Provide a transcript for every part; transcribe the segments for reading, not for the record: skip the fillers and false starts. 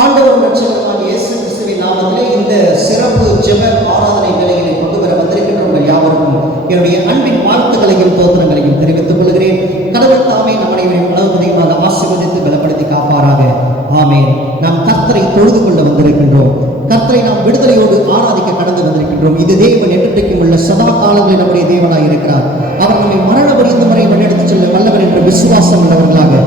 ஆண்டவர் ரட்சகருமாகிய இயேசு கிறிஸ்துவின் நாமத்திலே இந்த சிறப்பு ஜெப ஆராதனை வேளையிலே கொண்டு வர வந்திருக்கின்ற உங்கள் யாவருக்கும் என்னுடைய அன்பின் வாழ்த்துக்களையும் தோத்திரங்களையும் தெரிவித்துக் கொள்கிறேன். கடவுள் தாமே நம் அனைவரையும் அளவு அதிகமாக ஆசீர்வதித்து பலப்படுத்தி காப்பாராக. ஆமென். நாம் கர்த்தரை தொழுது கொள்ள வந்திருக்கின்றோம். கர்த்தரை நாம் விடுதலையோடு ஆராதிக்க கடந்து வந்திருக்கின்றோம். இது தேவன் என்றைக்கும் உள்ள சதா காலங்களில் நம்முடைய தேவனாய் இருக்கிறார். அவர் நம்மை மரண பரியந்தம் வரை வழிநடத்திச் செல்ல வல்லவர் என்ற விசுவாசம் உள்ளவர்களாக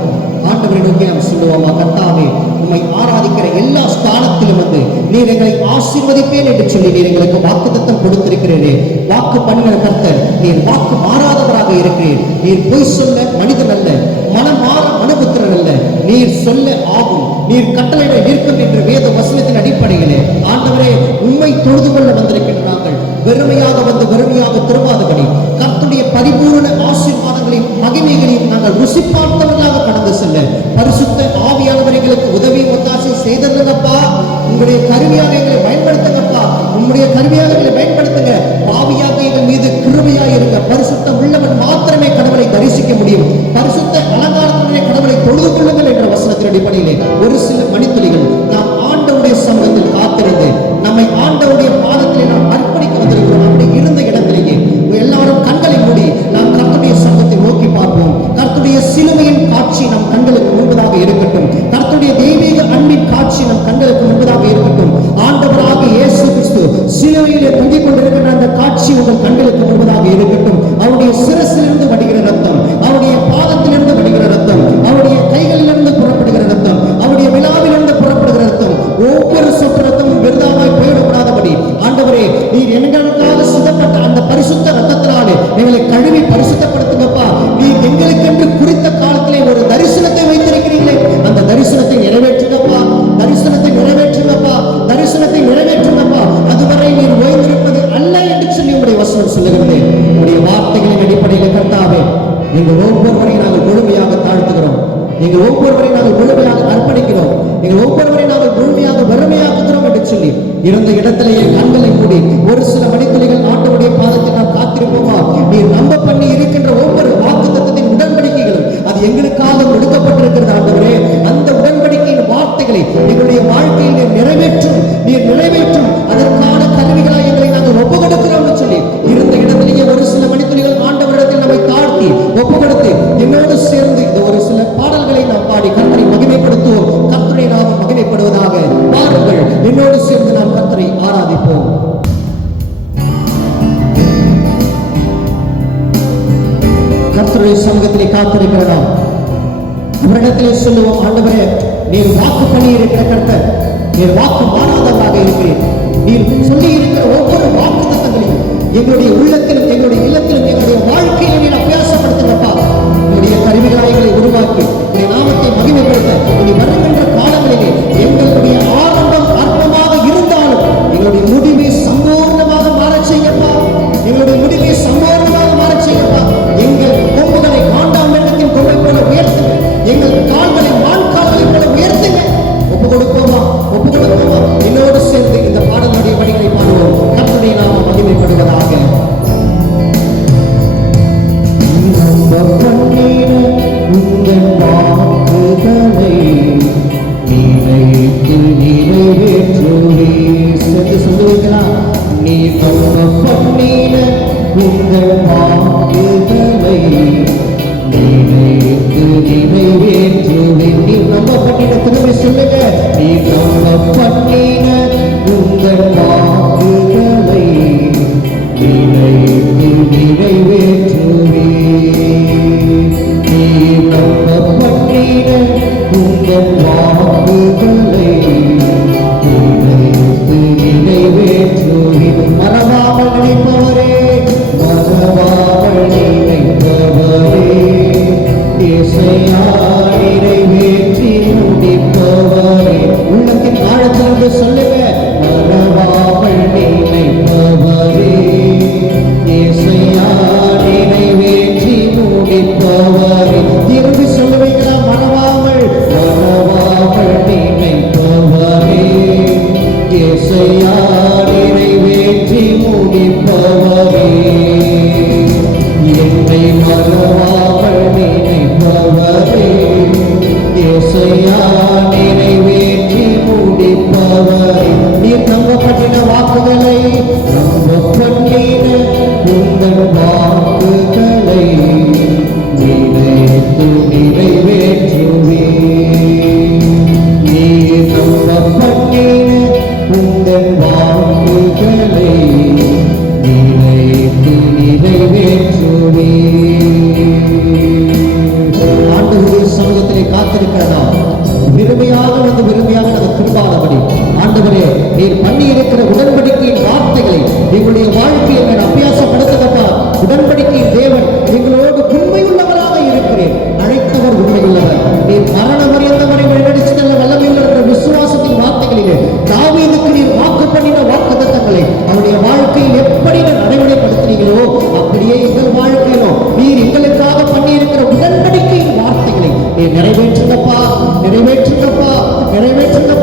ஆண்டவரை நோக்கி நாம் சொல்லுவோமா, கர்த்தாவே உம்மை ஆராதிக்கிற எல்லா ஸ்தானத்திலும் வந்து நீர் எங்களை ஆசீர்வதிப்பேன் என்று சொல்லி நீர் எங்களுக்கு வாக்குத்தத்தம் கொடுத்திருக்கிறீரே. வாக்கு பண்ணின கர்த்தர், நீர் வாக்கு மாறாதவராக இருக்கிறீர். நீர் பொய் சொல்ல மனிதன் அல்ல, மனம் மாற மனுபுத்திரன் அல்ல. நீர் சொல்ல ஆகும், நீர் கட்டளையிட நிற்கும் என்ற வேத வசனத்தின் அடிப்படையிலே ஆண்டவரே உம்மை தொழுது கொள்ள வந்திருக்கின்றார்கள். வெறுமையாக வந்து வெறுமையாக திரும்பாதபடி கர்த்தருடைய பரிபூரண ஆசீர்வாதங்களையும் மகிமைகளையும் நாங்கள் ருசி பார்த்தவர்களாக கடந்து செல்ல பரிசுத்த ஆவியானவர் எங்களுக்கு உதவி ஒத்தாசை செய்ததுங்கப்பா. உங்களுடைய கருவியாக எங்களை பயன்படுத்துங்கப்பா. உங்களுடைய கருவியாக எங்களை பயன்படுத்துங்க. பாவியாக எங்கள் மீது கிருபையாக இருங்க. பரிசுத்தம் உள்ளவன் மாத்திரமே கடவுளை தரிசிக்க முடியும். பரிசுத்த அலங்காரத்தினுடைய கடவுளை தொழுது கொள்ளுங்கள் என்ற வசனத்தின் அடிப்படையிலே ஒரு சில மணித்துளிகள் நாம் ஆண்டவருடைய சமூகத்தில் காத்திருந்து நம்மை ஆண்டவருடைய பாதத்திலே நாம் அர்ப்பணிக்க வந்திருக்கிறோம். அப்படி இருந்த இடத்திலேயே எல்லாரும் கண்களை மூடி நாம் கர்த்தருடைய சமூகத்தை நோக்கி பார்ப்போம். கர்த்தருடைய சிலுவையின் காட்சி நம் கண்களுக்கு முன்பதாக இருக்கட்டும். கர்த்தருடைய தெய்வீக அன்பின் காட்சி நம் கண்களுக்கு முன்பதாக இருக்கட்டும். ஆண்டவராக இயேசு கிறிஸ்து சிலுவையிலே தொங்கிக் கொண்டிருக்கிற அந்த காட்சி உங்கள் கண்களுக்கு முன்பதாக இருக்கட்டும். அவருடைய சிரசிலிருந்து வடிகிற ரத்தம், அவருடைய பாதத்திலிருந்து வடிகிற ரத்தம், அவருடைய கைகளிலிருந்து புறப்படுகிற ரத்தம், அவருடைய விழாவிலிருந்து புறப்படுகிற ரத்தம், ஒவ்வொரு சொட்டு ரத்தமும் விருதாவாய் போய்விடக்கூடாதபடி ஆண்டவரே நீர் எங்களுக்காக சுத்தப்பட்ட அந்த பரிசுத்த ரத்தத்தினாலே எங்களை கழுவி பரிசுத்தப்படுத்துங்கப்பா. நீர் எங்களுக்கென்று குறித்த காலத்திலே ஒரு தரிசனத்தை வைத்திருக்கிறீர்களே, அந்த தரிசனத்தை நிறைவேற்றுங்கப்பா. தரிசனத்தை நிறைவேற்றுங்கப்பா. தரிசனத்தை நிறைவேற்றுங்கப்பா. அதுவரை நீர் ஓய்ந்திருப்பது அல்ல என்று சொல்லி உங்களுடைய வசனம் சொல்லுகிறது. உங்களுடைய வார்த்தைகளின் அடிப்படையில் கர்த்தாவே எங்கள் ஒவ்வொருவரையும் நாங்கள் முழுமையாக தாழ்த்துகிறோம். எங்கள் ஒவ்வொருவரை நாங்கள் முழுமையாக அர்ப்பணிக்கிறோம். எங்கள் ஒவ்வொருவரை நாங்கள் முழுமையாக வறுமையாக்குகிறோம் என்று சொல்லி இருந்த இடத்திலேயே கண்களை மூடி ஒரு சில மணித்துளிகள் ஆண்டவருடைய பாதத்தில் நாம் காத்திருப்போமா? நீர் நம்ப பண்ணி இருக்கின்ற ஒவ்வொரு வாக்குத்தத்தத்தின் உடன்படிக்கைகளும் அது எங்களுக்காக கொடுக்கப்பட்டிருக்கிறது. ஆண்டவரே அந்த உடன்படிக்கையின் வார்த்தைகளை எங்களுடைய வாழ்க்கையில் நீர் நிறைவேற்றும், நீர் நிறைவேற்றும். அதற்கான கருவிகளாக எங்களை நாங்கள் ஒப்பு கொடுக்கிறோம் என்று சொல்லி இருந்த இடத்திலேயே ஒரு சில மணித்துளிகள் ஆண்டவரிடத்தில் நம்மை தாழ்த்தி ஒப்பு கொடுத்து என்னோடு சேர்ந்து இந்த ஒரு சில பாடல்களை நாம் பாடி கர்த்தரை மகிமைப்படுத்துவோம். கர்த்தரை நாமம் மகிமைப்படுவதாக. பாருங்கள், என்னோடு சேர்ந்து நாம் கர்த்தரை ஆராதிப்போம். கர்த்தருடைய சமூகத்திலே காத்திருக்கிற நாம் அவரிடத்திலே சொல்லுவோம், ஆண்டவரே நீர் வாக்கு பண்ணி இருக்கிற கர்த்தர், நீர் வாக்கு மாறாதவராக இருக்கிறேன். நீர் சொல்லி இருக்கிற ஒவ்வொரு வாக்கு தத்தங்களையும் எங்களுடைய உள்ளத்திலும் எங்களுடைய இல்லத்திலும் எங்களுடைய வாழ்க்கையிலும் நீர் அபியாசப்படுத்துங்கப்பா. உங்களுடைய கருவிகளை உருவாக்கி உங்களுடைய நாமத்தை மகிமைப்படுத்த இனி வருகின்ற காலங்களிலே எங்களுடைய ஆரம்பம் அற்பமாக இருந்தாலும் எங்களுடைய முடிவை சம்பூர்ணமாக மாறச் செய்யப்பா. எங்களுடைய முடிவை சம்பூர்ணமாக மாறச் செய்யப்பா. எங்கள் கொம்புகளை காண்டாமிருகத்தின் கொம்பை போல உயர்த்துங்க. எங்கள் கால்களை மான் கால்களை போல உயர்த்துங்க. ஒப்பு கொடுப்போமா? ஒப்பு கொடுப்போமா? என்னோடு சேர்ந்து இந்த பாடலுடைய வழிகளை பாடுவோம். கர்த்தருடைய நாமம் மகிமைப்படுவதாக. உங்கள் வாக்குகளை நினைத்து நிறைவேற்றுவே. சேர்ந்து சொல்லுவீங்களா? நீ நம்ப பண்ணின உங்கள் வாக்குகளை நினைத்து நிறைவேற்றுவே. நீ நம்ப பண்ணின, திரும்பி சொல்லுங்க. நீ நம்ப பண்ணின உங்கள் வாக்குகளை நினைத்து நிறைவேற்றுவே. உங்கள் வாக்குகளை நினைத்து நிறைவேற்றுவேன். மறவாமல் நினைப்பவரே, மறவாமல் நினைப்பவரே, இசையா நிறைவேற்றி முடிப்பவரே. உள்ளத்தின் ஆழத்திலிருந்து சொல்ல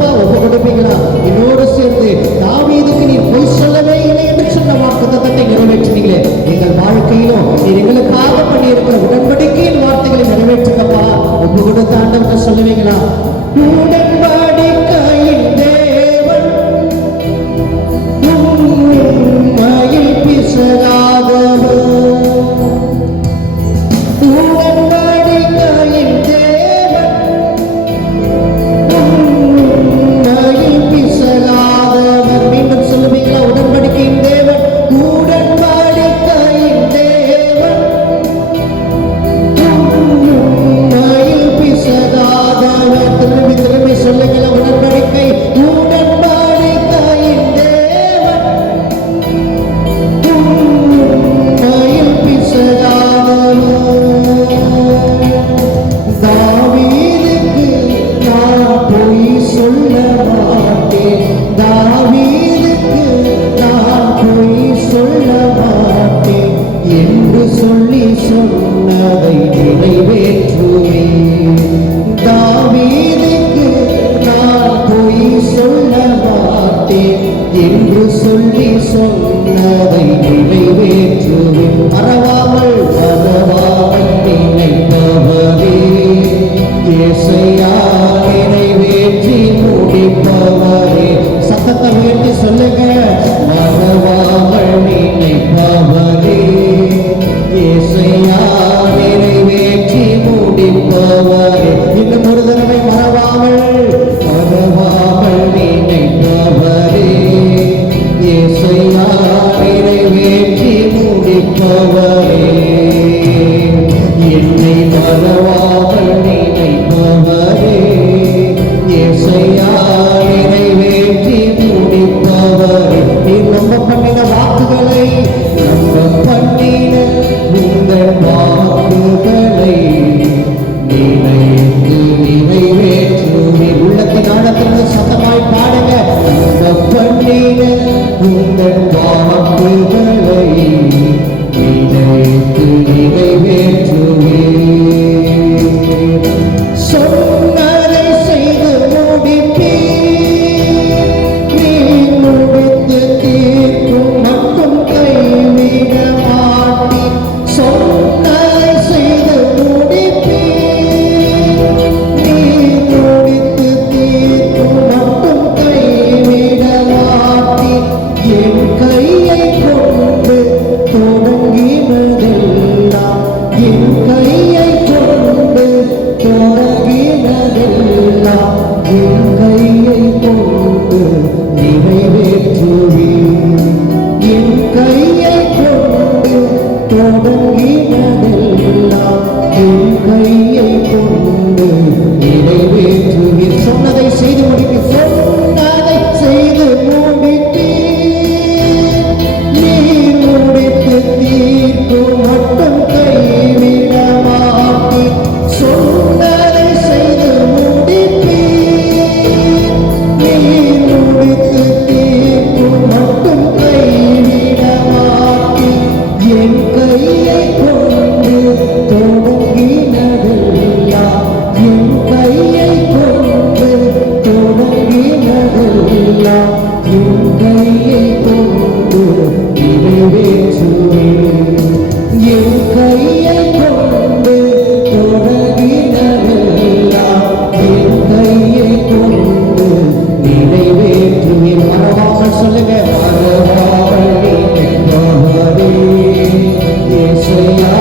கொடுப்போமா, ஒப்பு கொடுப்பீங்களா? என்னோடு சேர்ந்து தாவீதுக்கு நீ பொய் சொல்லவே இல்லை என்று சொன்ன வாக்குத்தத்தத்தை நிறைவேற்றினீங்களே, எங்கள் வாழ்க்கையிலும் நீர் எங்களுக்காக பண்ணியிருக்கிற உடன்படிக்கையின் வார்த்தைகளை நிறைவேற்றுங்கப்பா. ஒப்பு கொடுத்த ஆண்டவர்கிட்ட சொல்லுவீங்களா? உடன்படிக்கையின் தேவன் உண்மையில் பிசகாதவர், உடன்படிக்கையின் தேவன் உண்மையில் பிசகாதவர். மீண்டும் சொல்லுவீங்களா? உடன்படிக்கையின் தேவன், உடன்படிக்கையின் தேவன் உண்மையில் பிசகாதவர். திரும்பி திரும்பி சொல்லுங்களா? உடன்படிக்கை, உடன்படிக்கையின் தேவன் உண்மையில் பிசகாதவர். தாவீதுக்கு நான் பொய் சொல்ல மாட்டேன், தாவீதுக்கு நான் பொய் சொல்ல மாட்டேன் என்று சொல்லி சொன்னதை நிறைவேற்றுவேன். தாவீதுக்கு நான் பொய் சொல்ல மாட்டேன் என்று சொல்லி சொன்னதை நிறைவேற்றுவேன். மறவாமல் மறவாமல் நினைப்பவரே, இயேசையா நிறைவேற்றி முடிப்பவரே. சத்தத்தை உயர்த்தி சொல்லுங்க. மறவாமல் நினைப்பவரே, இயேசையா நிறைவேற்றி முடிப்பவரே. இன்னும் ஒரு தடவை மறவாமல் மறவாமல் நினைப்பவரே, இயேசையா நிறைவேற்றி முடிப்பவரே. என்னை மறவாமல் நினைப்பவரே, இயேசையா நிறைவேற்றி முடிப்பவரே. நீ நம்ப பண்ணின வாக்குகளை, நம்ப பண்ணின உங்கள் வாக்குகளை நினைத்து நிறைவேற்றுவேன். உள்ளத்தின் ஆழத்திலிருந்து சத்தமாய் பாடுங்க. நம்ப பண்ணின உங்கள் வாக்குகளை நினைத்து நிறைவேற்றுவேன். சொன்னதை செய்து முடிப்பீர், நீ முடித்து தீர்க்கும் மட்டும் கைவிட மாட்டீர். சொன்னதை செய்து முடிப்பீர், நீ முடித்து தீர்க்கும் மட்டும் கைவிட மாட்டீர். என் கையை கொண்டு தொடங்கினதெல்லாம், என் கையை கொண்டு தொடங்கினதெல்லாம், என் கையை கொண்டு நிறைவேற்றுவேன். என் கையை கொண்டு தொடங்கினதெல்லாம், என் கையை கொண்டு நிறைவேற்றுவேன். சொன்னதை செய்து முடிப்பீர், சொன்னதை செய்து முடிப்பீர், நீர் முடித்து தீர்க்கும் மட்டும் கைவிட மாட்டீர். சொன்னதை செய்து முடிப்பீர், நீர் முடித்து தீர்க்கும் மட்டும் கைவிட மாட்டீர். என் கையை கொண்டு தொடங்கினதெல்லாம், என் கையை கொண்டு தொடங்கினதெல்லாம், என் கையை கொண்டு நிறைவேற்றுவேன். என் கையை கொண்டு தொடங்கினதெல்லாம், என் கையை கொண்டு நிறைவேற்றுவேன். மறவாமல் சொல்லுங்க. மறவாமல் நினைப்பவரே, இயேசையா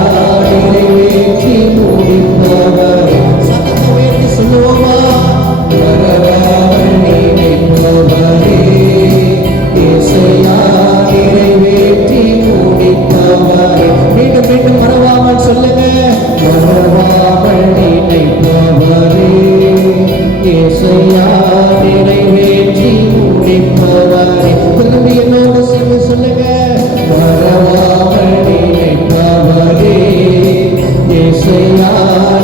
நிறைவேற்றி முடிப்பவரே. சத்தத்தை உயர்த்தி சொல்லுவோமா? மறவாமல் நினைப்பவரே, இயேசையா நிறைவேற்றி முடிப்பவரே. மீண்டும் மீண்டும் மறவாமல் சொல்லுங்க. மறவாமல் நினைப்பவரே, இயேசையா நிறைவேற்றி முடிப்பவரே. திரும்பி என்னோடு சேர்ந்து சொல்லுங்க. மறவாமல் நினைப்பவரே, இயேசையா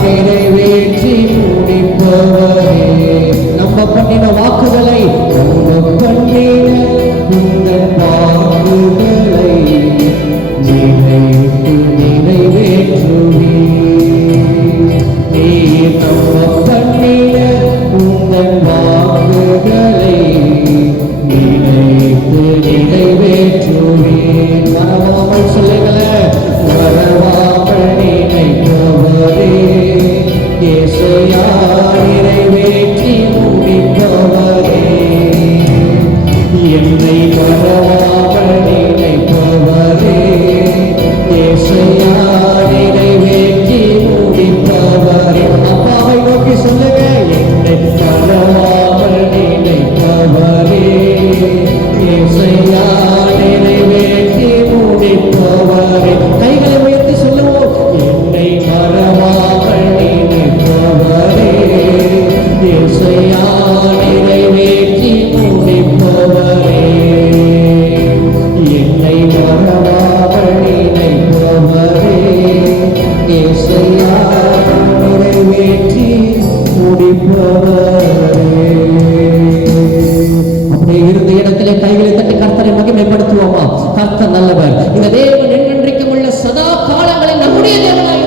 நிறைவேற்றி முடிப்பவரே. நம்ப பண்ணின வாக்குகளை, நம்ப பண்ணின உங்கள் வாக்குகளை நினைத்து நிறைவேற்றுவேன். நீ நம்ப பண்ணின உங்கள் வாக்குகளை இடத்திலே கைகளை தட்டி கர்த்தரை மகிமைப்படுத்துவோமா? கர்த்தர் நல்லவர். இந்த தேவன் என்றென்றைக்கும் உள்ள சதா காலங்களில் நம்முடைய தேவனாய்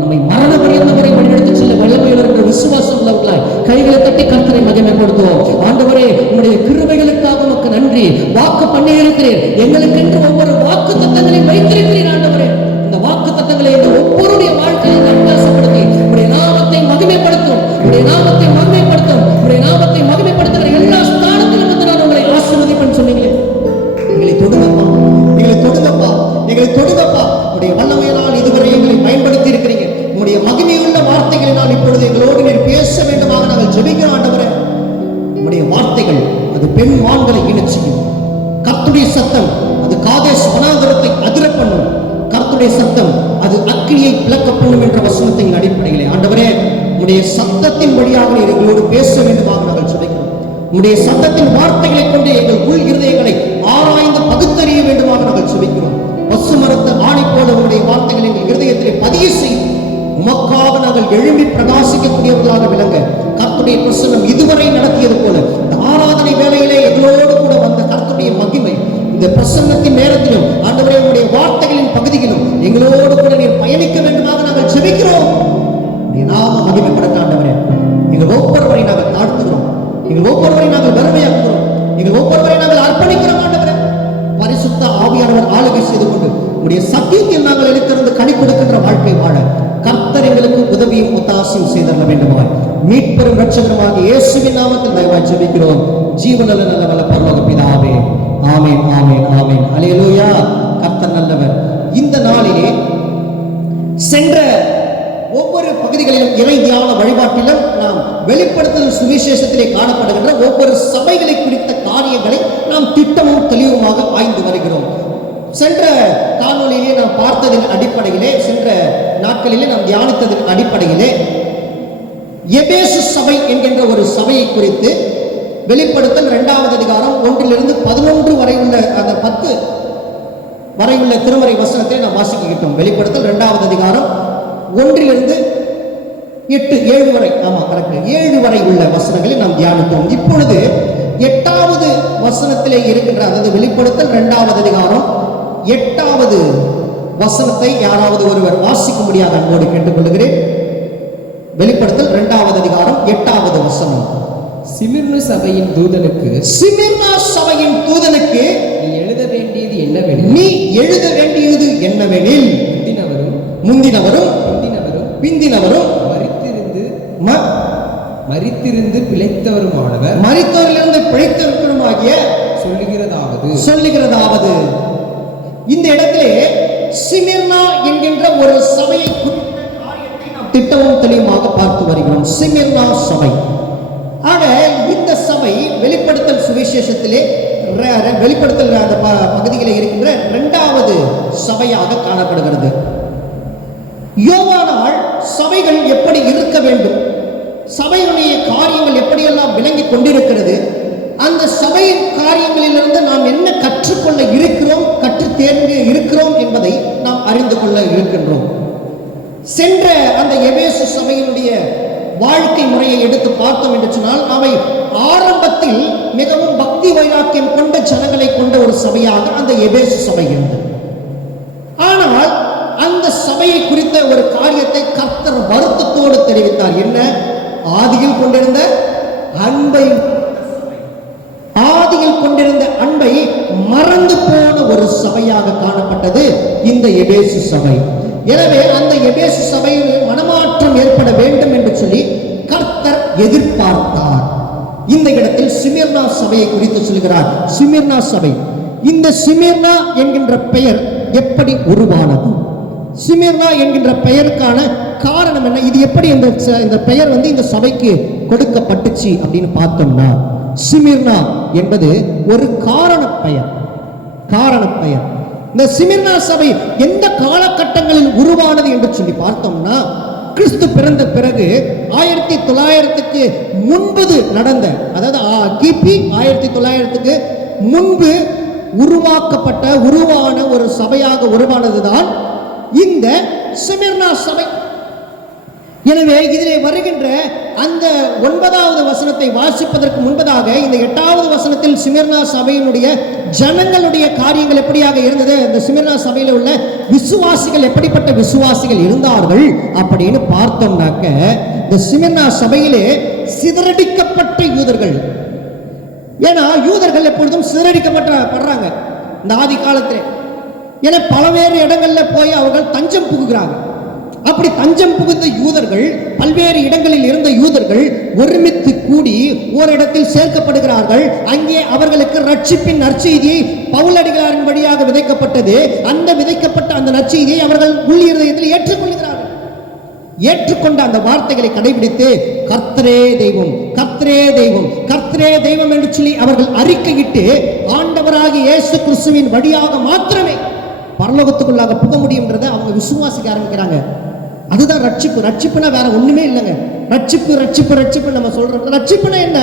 நம்மை மரண பரியந்த வரை வழிநடத்தி செல்ல வல்லமையுள்ள என்ற விசுவாசம் உள்ளவர்களாய் கைகளை தட்டி கர்த்தரை மகிமைப்படுத்துவோம். ஆண்டவரே, உம்முடைய கிருபைகளுக்காக உமக்கு நன்றி. வாக்கு பண்ணி இருக்கிறீர், எங்களுக்கென்று ஒவ்வொரு வாக்கு தத்தங்களை வைத்திருக்கிறீர். ஆண்டவரே, இந்த வாக்கு தத்தங்களை ஒவ்வொருடைய வாழ்க்கையை அபியாசப்படுத்தி உடைய நாமத்தை மகிமைப்படுத்தும், உடைய நாமத்தை மகிமைப்படுத்தும், உடைய நாமத்தை மகிமைப்படுத்துகிற எல்லா ஸ்தானத்திலும் வந்து நான் உங்களை ஆசீர்வதிப்பேன் சொன்னீங்களே. எங்களை தொடுங்கப்பா, எங்களை தொடுங்கப்பா, எங்களை தொடுங்கப்பா. உடைய வல்லமையினால் இதுவரை எங்களை பயன்படுத்தி இருக்கிறீங்க. உடைய மகிமையுள்ள வார்த்தைகளினால் இப்பொழுது எங்களோடு நீர் பேச வேண்டுமாக நாங்கள் ஜெபிக்கிறோம். ஆண்டவரே, உடைய வார்த்தைகள் அது பெண் மான்களை இணைச்சியும், கர்த்தருடைய சத்தம் அது காதேஸ் வனாந்தரத்தை அதிர பண்ணும், கர்த்தருடைய சத்தம் அது அக்கினியை பிளக்க பண்ணும் என்ற வசனத்தின் அடிப்படையிலே ஆண்டவரே, உடைய சத்தத்தின் வழியாக நீர் எங்களோடு பேச வேண்டுமாக நாங்கள் ஜெபிக்கிறோம். உடைய சத்தத்தின் வார்த்தைகளை கொண்டு எங்கள் உள் இருதயங்களை ஆராய்ந்து பகுத்தறிய வேண்டுமாக நாங்கள் ஜெபிக்கிறோம். பசு மரத்த ஆணி போல உடைய வார்த்தைகளை எங்கள் இருதயத்திலே பதிய செய்யும். உமக்காக நாங்கள் எழும்பி பிரகாசிக்கக்கூடியவர்களாக விளங்க கர்த்தருடைய பிரசன்னம் இதுவரை நடத்தியது போல இந்த ஆராதனை வேளையிலே எங்களோடு கூட வந்த கர்த்தருடைய மகிமை இந்த பிரசன்னத்தின் நேரத்திலும் ஆண்டவரே, உடைய வார்த்தைகளின் பகுதியிலும் எங்களோடு கூட நீர் பயணிக்க வேண்டுமாக நாங்கள் ஜெபிக்கிறோம். நாம மகிமைப்பட ஆண்டவரே, எங்கள் ஒவ்வொருவரை நாங்கள் தாழ்த்துகிறோம், எங்கள் ஒவ்வொருவரை நாங்கள் வறுமையாக்குகிறோம், எங்கள் ஒவ்வொருவரை நாங்கள் அர்ப்பணிக்கிறோம். ஆண்டவரே, பரிசுத்த ஆவியானவர் ஆளுகை செய்து கொண்டு உடைய சத்தியத்தில் நாங்கள் எடுத்திருந்து கனி கொடுக்கின்ற வாழ்க்கை வாழ கர்த்தர் எங்களுக்கு உதவியும் ஒத்தாசையும் செய்தரல வேண்டுமாய் மீட்பெரும் இரட்சகருமாகிய இயேசுவின் நாமத்தில் தயவாய் ஜெபிக்கிறோம். ஜீவனுள்ள நல்ல வல்ல பரலோக பிதாவே, ஆமென், ஆமென், ஆமென். அல்லேலூயா. கர்த்தர் நல்லவர். இந்த நாளிலே சென்ற ஒவ்வொரு பகுதிகளிலும் இறை தியான வழிபாட்டிலும் நாம் வெளிப்படுத்துதல் சுவிசேஷத்திலே காணப்படுகின்ற ஒவ்வொரு சபைகளை குறித்த காரியங்களை நாம் திட்டமும் தெளிவுமாக ஆய்ந்து வருகிறோம். சென்ற காணொலியிலே நாம் பார்த்ததின் அடிப்படையிலே, சென்ற நாட்களிலே நாம் தியானித்ததின் அடிப்படையிலே எபேசு சபை என்கின்ற ஒரு சபையை குறித்து வெளிப்படுத்தல் 2வது அதிகாரம் 1-11 வரை உள்ள அந்த 10 வரை உள்ள திருமறை வசனத்தை நாம் வாசிக்கிட்டோம். வெளிப்படுத்தல் 2வது அதிகாரம் 1-8 வரை, ஆமா கரெக்ட், 7 வரை உள்ள வசனங்களை நாம் தியானித்தோம். இப்பொழுது 8வது வசனத்திலே இருக்கின்ற, அதாவது வெளிப்படுத்தல் 2வது அதிகாரம் 8வது வசனத்தை யாராவது ஒருவர் வாசிக்கும்படியாக அன்போடு கேட்டுக்கொள்கிறேன். வெளிப்படுத்தல் 2வது அதிகாரம் 8வது வசனம். சிமிர்னா சபையின் தூதனுக்கு, சிமிர்னா சபையின் தூதனுக்கு நீ எழுத வேண்டியது என்னவெனில், நீ எழுத வேண்டியது என்னவெனில், முந்தினவரும் பிந்தினவரும் மரித்திருந்து பிழைத்தவருமானவர், மரித்தவரிலிருந்து பிழைத்தவருமாகிய சொல்லுகிறதாவது. இந்த இடத்திலே சிமிர்னா என்கின்ற ஒரு சபையை திட்டமும் தெளிவாக பார்த்து வருகிறோம். சிமிர்னா சபை. ஆக இந்த சபை வெளிப்படுத்தல் சுவிசேஷத்திலே வெளிப்படுத்தல் அந்த பகுதியில் இருக்கின்ற 2வது சபையாக காணப்படுகிறது. யோவானால் சபைகள் எப்படி இருக்க வேண்டும், சபையுடைய காரியங்கள் எப்படியெல்லாம் விளங்கி கொண்டிருக்கிறது, அந்த சபையின் காரியங்களிலிருந்து நாம் என்ன கற்றுக்கொள்ள இருக்கிறோம், கற்று தேர்ந்து இருக்கிறோம் என்பதை நாம் அறிந்து கொள்ள இருக்கின்றோம். சென்ற அந்த எபேசு சபையினுடைய வாழ்க்கை முறையை எடுத்து பார்த்தோம் என்று சொன்னால், அவை ஆரம்பத்தில் மிகவும் பக்தி வைராக்கியம் கொண்ட ஜனங்களை கொண்ட ஒரு சபையாக அந்த எபேசு சபை இருந்தது. ஆனால் அந்த சபையை குறித்த ஒரு காரியத்தை கர்த்தர் வருத்தத்தோடு தெரிவித்தார். என்ன? ஆதியில் கொண்டிருந்த அன்பை, ஆதியில் கொண்டிருந்த அன்பை மறந்து போன ஒரு சபையாக காணப்பட்டது இந்த எபேசு சபை. எனவே அந்த எபேசு சபையில் மனமாற்றம் ஏற்பட வேண்டும் என்று சொல்லி கர்த்தர் எதிர்பார்த்தார். இந்த இடத்தில் சிமிர்னா சபையை குறித்து சொல்கிறார். சிமிர்னா சபை, இந்த சிமிர்னா என்கின்ற பெயர் எப்படி உருவானது, சிமிர்னா என்கின்ற பெயருக்கான காரணம் என்ன, இது எப்படி இந்த பெயர் இந்த சபைக்கு கொடுக்கப்பட்டுச்சு அப்படின்னு பார்த்தோம்னா, சிமிர்னா என்பது ஒரு காரண பெயர். காரண பெயர். இந்த சிமிர்னா சபை எந்த காலகட்டங்களில் உருவானது என்று சொல்லி பார்த்தோம்னா, கிறிஸ்து பிறந்த பிறகு 1900க்கு முன்பு நடந்த, அதாவது கிபி 1900க்கு முன்பு உருவான ஒரு சபையாக உருவானதுதான் இந்த சிமிர்னா சபை. எனவே இதிலே வருகின்ற அந்த 9வது வசனத்தை வாசிப்பதற்கு முன்பதாக இந்த 8வது வசனத்தில் சிமிர்னா சபையினுடைய ஜனங்களுடைய காரியங்கள் எப்படியாக இருந்தது, இந்த சிமிர்னா சபையில் உள்ள விசுவாசிகள் எப்படிப்பட்ட விசுவாசிகள் இருந்தார்கள் அப்படின்னு பார்த்தோம்னாக்க, இந்த சிமிர்னா சபையிலே சிதறடிக்கப்பட்ட யூதர்கள். ஏன்னா யூதர்கள் எப்பொழுதும் சிதறடிக்கப்படுறாங்க இந்த ஆதி காலத்திலே. ஏன்னா பல்வேறு இடங்கள்ல போய் அவர்கள் தஞ்சம் புகுகிறாங்க. அப்படி தஞ்சம் புகுந்த யூதர்கள், பல்வேறு இடங்களில் இருந்த யூதர்கள் ஒருமித்து கூடி ஓரிடத்தில் சேர்க்கப்படுகிறார்கள். அங்கே அவர்களுக்கு ரட்சிப்பின் நற்செய்தியை பவுலடிகளாரின் வழியாக விதைக்கப்பட்டது. அந்த விதைக்கப்பட்ட அந்த நற்செய்தியை அவர்கள் உள்ளிருதயத்தில் ஏற்றுக்கொள்கிறார்கள். ஏற்றுக்கொண்ட அந்த வார்த்தைகளை கடைபிடித்து கர்த்தரே தெய்வம், கர்த்தரே தெய்வம், கர்த்தரே தெய்வம் என்று சொல்லி அவர்கள் அறிக்கையிட்டு ஆண்டவராகிய இயேசு கிறிஸ்துவின் வழியாக மாத்திரமே பரலோகத்துக்குள்ளாக புக முடியும்ன்றதை அவங்க விசுவாசிக்க ஆரம்பிக்கிறாங்க. அதுதான் ரட்சிப்பு. ரட்சிப்புனா வேற ஒண்ணுமே இல்லைங்க. ரட்சிப்பு ரட்சிப்பு ரட்சிப்பு நம்ம சொல்றோம். ரட்சிப்புனா என்ன?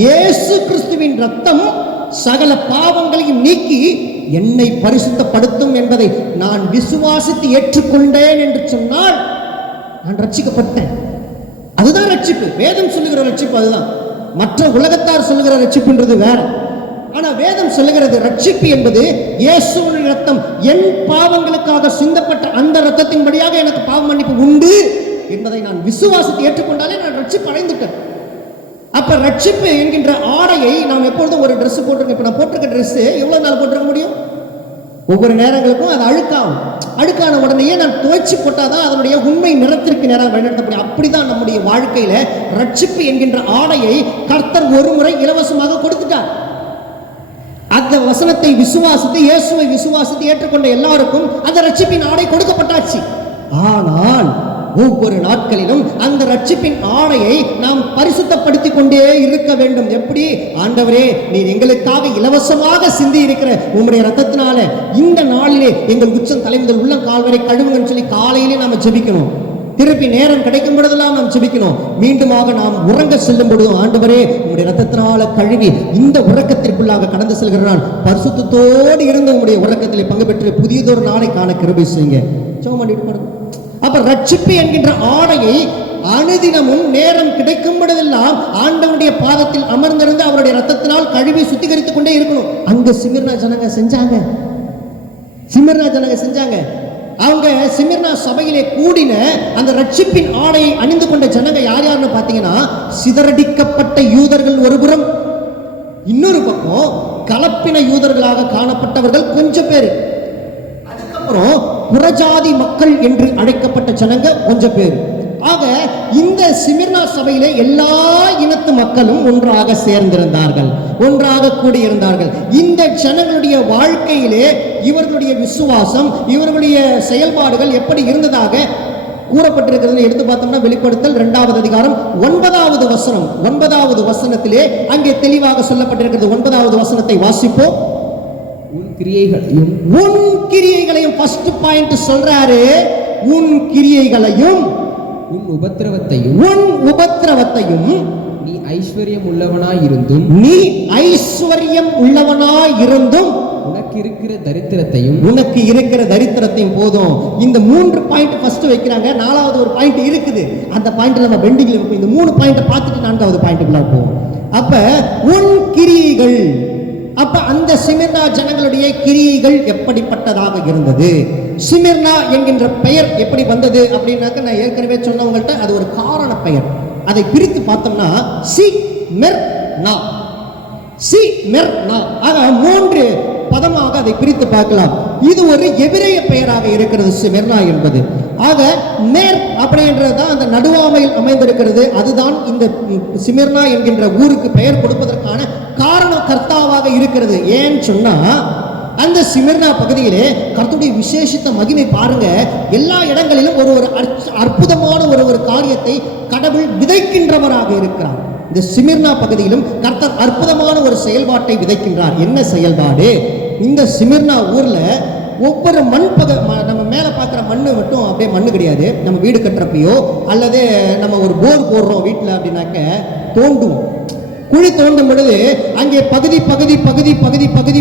இயேசு கிறிஸ்துவின் ரத்தம் சகல பாவங்களையும் நீக்கி என்னை பரிசுத்தப்படுத்தும் என்பதை நான் விசுவாசித்து ஏற்றுக்கொண்டேன் என்று சொன்னால் நான் ரட்சிக்கப்பட்டேன். அதுதான் ரட்சிப்பு. வேதம் சொல்லுகிற ரட்சிப்பு அதுதான். மற்ற உலகத்தார் சொல்லுகிற ரட்சிப்புன்றது வேற. ஆனா வேதம் சொல்லுகிறது ரட்சிப்பு என்பது இயேசுவின் ரத்தம், என் பாவங்களுக்காக சிந்தப்பட்ட அந்த ரத்தத்தின் படியாக எனக்கு பாவ மன்னிப்பு உண்டு என்பதை நான் விசுவாசித்து ஏற்றுக்கொண்டாலே நான் ரட்சிப்பு அடைந்துட்டேன். அப்ப ரட்சிப்பு என்கின்ற ஆடையை நாம் எப்பொழுதும் ஒரு ட்ரெஸ் போட்டிருக்கோம். இப்ப நான் போட்டிருக்க ட்ரெஸ் எவ்வளவு நாள் போட்டிருக்க முடியும்? ஒவ்வொரு நேரங்களுக்கும் அது அழுக்காகும். அழுக்கான உடனேயே நான் துவைச்சு போட்டாதான் அதனுடைய உண்மை நிறத்திற்கு நேரம் வழிநடத்த முடியும். அப்படிதான் நம்முடைய வாழ்க்கையில ரட்சிப்பு என்கின்ற ஆடையை கர்த்தர் ஒரு முறை இலவசமாக கொடுத்துட்டார். அந்த வசனத்தை விசுவாசித்து, இயேசுவை விசுவாசித்து ஏற்றுக்கொண்ட எல்லாருக்கும் அந்த ரட்சிப்பின் ஆடை கொடுக்கப்பட்டாச்சு. ஆனால் ஒவ்வொரு நாட்களிலும் அந்த ரட்சிப்பின் ஆடையை நாம் பரிசுத்தப்படுத்திக் கொண்டே இருக்க வேண்டும். எப்படி? ஆண்டவரே, நீர் எங்களுக்காக இலவசமாக சிந்தி இருக்கிற உம்முடைய ரத்தத்தினால இந்த நாளிலே எங்கள் உச்சம் தலைமுதல் உள்ள கால்வரை கழுவுங்கன்னு சொல்லி காலையிலே நாம ஜெபிக்கணும். திருப்பி நேரம் கிடைக்கும் பொழுதெல்லாம் நாம் ஜெபிக்கணும். மீண்டுமாக நாம் உறங்க செல்லும் பொழுதும் ஆண்டவரே உம்முடைய ரத்தத்தினால கழுவி இந்த உறக்கத்திற்குள்ளாக கடந்து செல்கிறான், பரிசுத்தத்தோடு இருந்த உம்முடைய உறக்கத்திலே பங்கு பெற்று புதியதொரு நாளை காண கிருபை செய்யுங்க. அப்ப ரட்சிப்பு என்கின்ற ஆடையை அனுதினமும் நேரம் கிடைக்கும் பொழுதெல்லாம் ஆண்டவனுடைய பாதத்தில் அமர்ந்திருந்து அவருடைய ரத்தத்தினால் கழுவி சுத்திகரித்துக் கொண்டே இருக்கணும். அங்க சிமிர்னா ஜனங்க செஞ்சாங்க. சிமிர்னா ஜனங்க செஞ்சாங்க. அவங்க சிமிர்னா சபையிலே கூடின அந்த ரட்சிப்பின் ஆடையை அணிந்து கொண்ட ஜனங்க யார் யாருன்னு பாத்தீங்கன்னா, சிதறடிக்கப்பட்ட யூதர்கள் ஒரு புறம், இன்னொரு பக்கம் கலப்பின யூதர்களாக காணப்பட்டவர்கள் கொஞ்சம் பேர், அதுக்கப்புறம் புறஜாதி மக்கள் என்று அழைக்கப்பட்ட ஜனங்க கொஞ்சம் பேர். ஆக இந்த சிமிர்னா சபையிலே எல்லா இனத்து மக்களும் ஒன்றாக சேர்ந்திருந்தார்கள், ஒன்றாக கூடியிருந்தார்கள். இந்த ஜனங்களுடைய வாழ்க்கையிலே இவர்களுடைய விசுவாசம், இவர்களுடைய செயல்பாடுகள் எப்படி இருந்ததாக கூறப்பட்டிருக்கிறது எடுத்து பார்த்தோம்னா, வெளிப்படுத்தல் 2வது அதிகாரம் 9வது வசனம், 9வது வசனத்திலே அங்கே தெளிவாக சொல்லப்பட்டிருக்கிறது. 9வது வசனத்தை வாசிப்போம். உன் கிரியைகளையும் ஃபர்ஸ்ட் பாயிண்ட் சொல்றாரு. உன் கிரியைகளையும் உன் உபத்திரவத்தையும் நீ ஐஸ்வர்யம் உள்ளவனாயிருந்தும் உனக்கு இருக்கிற தரித்திரத்தையும் போதும். இந்த 3 பாயிண்ட் ஃபர்ஸ்ட் வைக்கிறாங்க. 4வது ஒரு பாயிண்ட் இருக்குது. அந்த பாயிண்ட் நம்ம பெண்டிங்ல இருக்கும். இந்த 3 பாயிண்ட் பார்த்துட்டு 4வது பாயிண்ட்டுக்குள்ள போவோம். அப்ப உன் கிரியைகள், அப்ப அந்த சிமிர்னா ஜனங்களுடைய கிரியைகள் எப்படிப்பட்டதாக இருந்தது? சிமிர்னா என்கின்ற பெயர் எப்படி வந்தது அப்படின்னாக்க, நான் ஏற்கனவே சொன்னவங்கள்ட்ட அது ஒரு காரண பெயர். அதை பிரித்து பார்த்தோம்னா சிமெர்னா, சிமெர்னா, ஆக 3 பதமாக அதை பிரித்து பார்க்கலாம். இது ஒரு எபிரேய பெயராக இருக்கிறது சிமெர்னா என்பது. ஆக மேர் அப்படின்றதுதான் அந்த நடுவாமையில் அமைந்திருக்கிறது. அதுதான் இந்த சிமிர்னா என்கின்ற ஊருக்கு பெயர் கொடுப்பதற்கான காரண கர்த்தாவாக இருக்கிறது. ஏன்னு சொன்னா, அந்த சிமிர்னா பகுதியிலே கர்த்தருடைய விசேஷித்த மகிமை பாருங்க. எல்லா இடங்களிலும் ஒரு அற்புதமான ஒரு காரியத்தை கடவுள் விதைக்கின்றவராக இருக்கிறார். இந்த சிமிர்னா பகுதியிலும் கர்த்தர் அற்புதமான ஒரு செயல்பாட்டை விதைக்கின்றார். என்ன செயல்பாடு? இந்த சிமிர்னா ஊர்ல ஒவ்வொரு நம்ம மேல பார்க்குற மண்ணு மட்டும் அப்படியே மண்ணு கிடையாது. நம்ம வீடு கட்டுறப்பையோ அல்லது நம்ம ஒரு போர் போடுறோம் வீட்டில் அப்படின்னாக்க, தோண்டுவோம். குழி தோண்டும் பொழுது அங்கே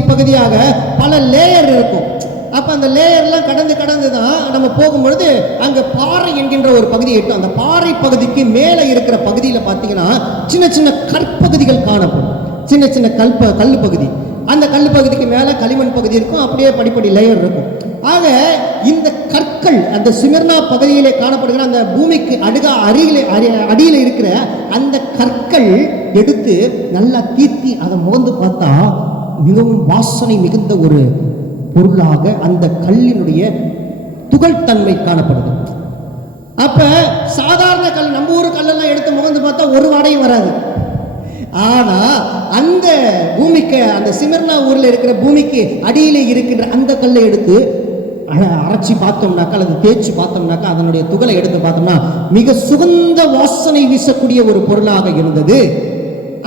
பகுதியாக பல லேயர் இருக்கும். அப்ப அந்த லேயர்லாம் கடந்து தான் நம்ம போகும்பொழுது அங்க பாறை என்கின்ற ஒரு பகுதியை எட்டும். அந்த பாறை பகுதிக்கு மேலே இருக்கிற பகுதியில் பார்த்தீங்கன்னா சின்ன சின்ன கற்பகுதிகள் காணப்படும். சின்ன சின்ன கல் பகுதி. அந்த கல் பகுதிக்கு மேலே களிமண் பகுதி இருக்கும். அப்படியே படிப்படி லேயர் இருக்கும். ஆக இந்த கற்கள் அந்த சிமிர்னா பகுதியிலே காணப்படுகிற அந்த பூமிக்கு அடியில் இருக்கிற அந்த கற்கள் எடுத்து நல்லா தீர்த்தி அதை முகந்து பார்த்தா மிகவும் வாசனை மிகுந்த ஒரு பொருளாக அந்த கல்லினுடைய துகள் தன்மை காணப்படுது. அப்ப சாதாரண கல், நம்ம ஊர் கல்லெல்லாம் எடுத்து முகந்து பார்த்தா ஒரு வாடையும் வராது. ஆனா அந்த பூமிக்கு, அந்த சிமிர்னா ஊர்ல இருக்கிற பூமிக்கு அடியிலே இருக்கின்ற அந்த கல்லை எடுத்து அரைச்சி பார்த்தோம்னாக்கா அல்லது தேய்ச்சி பார்த்தோம்னாக்கா அதனுடைய துகளை எடுத்து பார்த்தோம்னா மிக சுகந்த வாசனை வீசக்கூடிய ஒரு பொருளாக இருந்தது.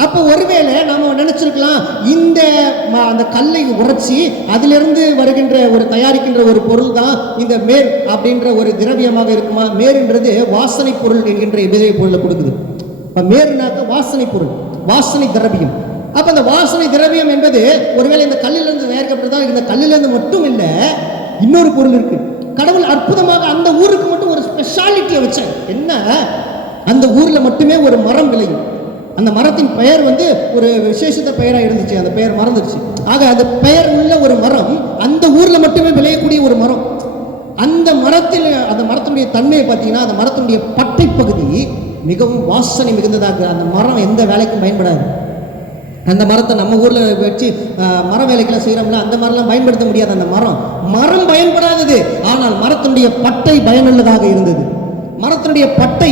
அப்போ ஒருவேளை நாம நினைச்சிருக்கலாம், இந்த அந்த கல்லை உரைச்சி அதிலிருந்து வருகின்ற ஒரு தயாரிக்கின்ற ஒரு பொருள் தான் இந்த மேர் அப்படின்ற ஒரு திரவியமாக இருக்குமா? மேர்ன்றது வாசனை பொருள் என்கின்ற விதை பொருளை கொடுக்குது. மேர்னாக்க வாசனை பொருள், வாசனை திரவியம். அப்ப அந்த வாசனை திரவியம் என்பது ஒருவேளை இந்த கல்லிலிருந்து தயாரிக்கப்பட்டதா? இந்த கல்லிலிருந்து மட்டும் இல்லை, இன்னொரு பொருள் இருக்கு. கடவுள் அற்புதமாக அந்த ஊருக்கு மட்டும் ஒரு ஸ்பெஷாலிட்டியை வச்சார். என்ன? அந்த ஊர்ல மட்டுமே ஒரு மரம் விளையும். அந்த மரத்தின் பெயர் ஒரு விசேஷத்த பெயராக இருந்துச்சு. அந்த பெயர் மறந்துடுச்சு. ஆக அந்த பெயர் உள்ள ஒரு மரம், அந்த ஊர்ல மட்டுமே விளையக்கூடிய ஒரு மரம். அந்த மரத்தில், அந்த மரத்தினுடைய தன்மையை பார்த்தீங்கன்னா, அந்த மரத்தினுடைய பட்டை பகுதி மிகவும் வாசனை மிகுந்ததாக. அந்த மரம் எந்த வேலைக்கும் பயன்படாது. அந்த மரத்தை நம்ம ஊர்ல வச்சு மர வேலைக்கெல்லாம் செய்யறோம்ல, அந்த மரம்லாம் பயன்படுத்த முடியாது. அந்த மரம் பயன்படாதது. ஆனால் மரத்தினுடைய பட்டை பயனுள்ளதாக இருந்தது. மரத்தினுடைய பட்டை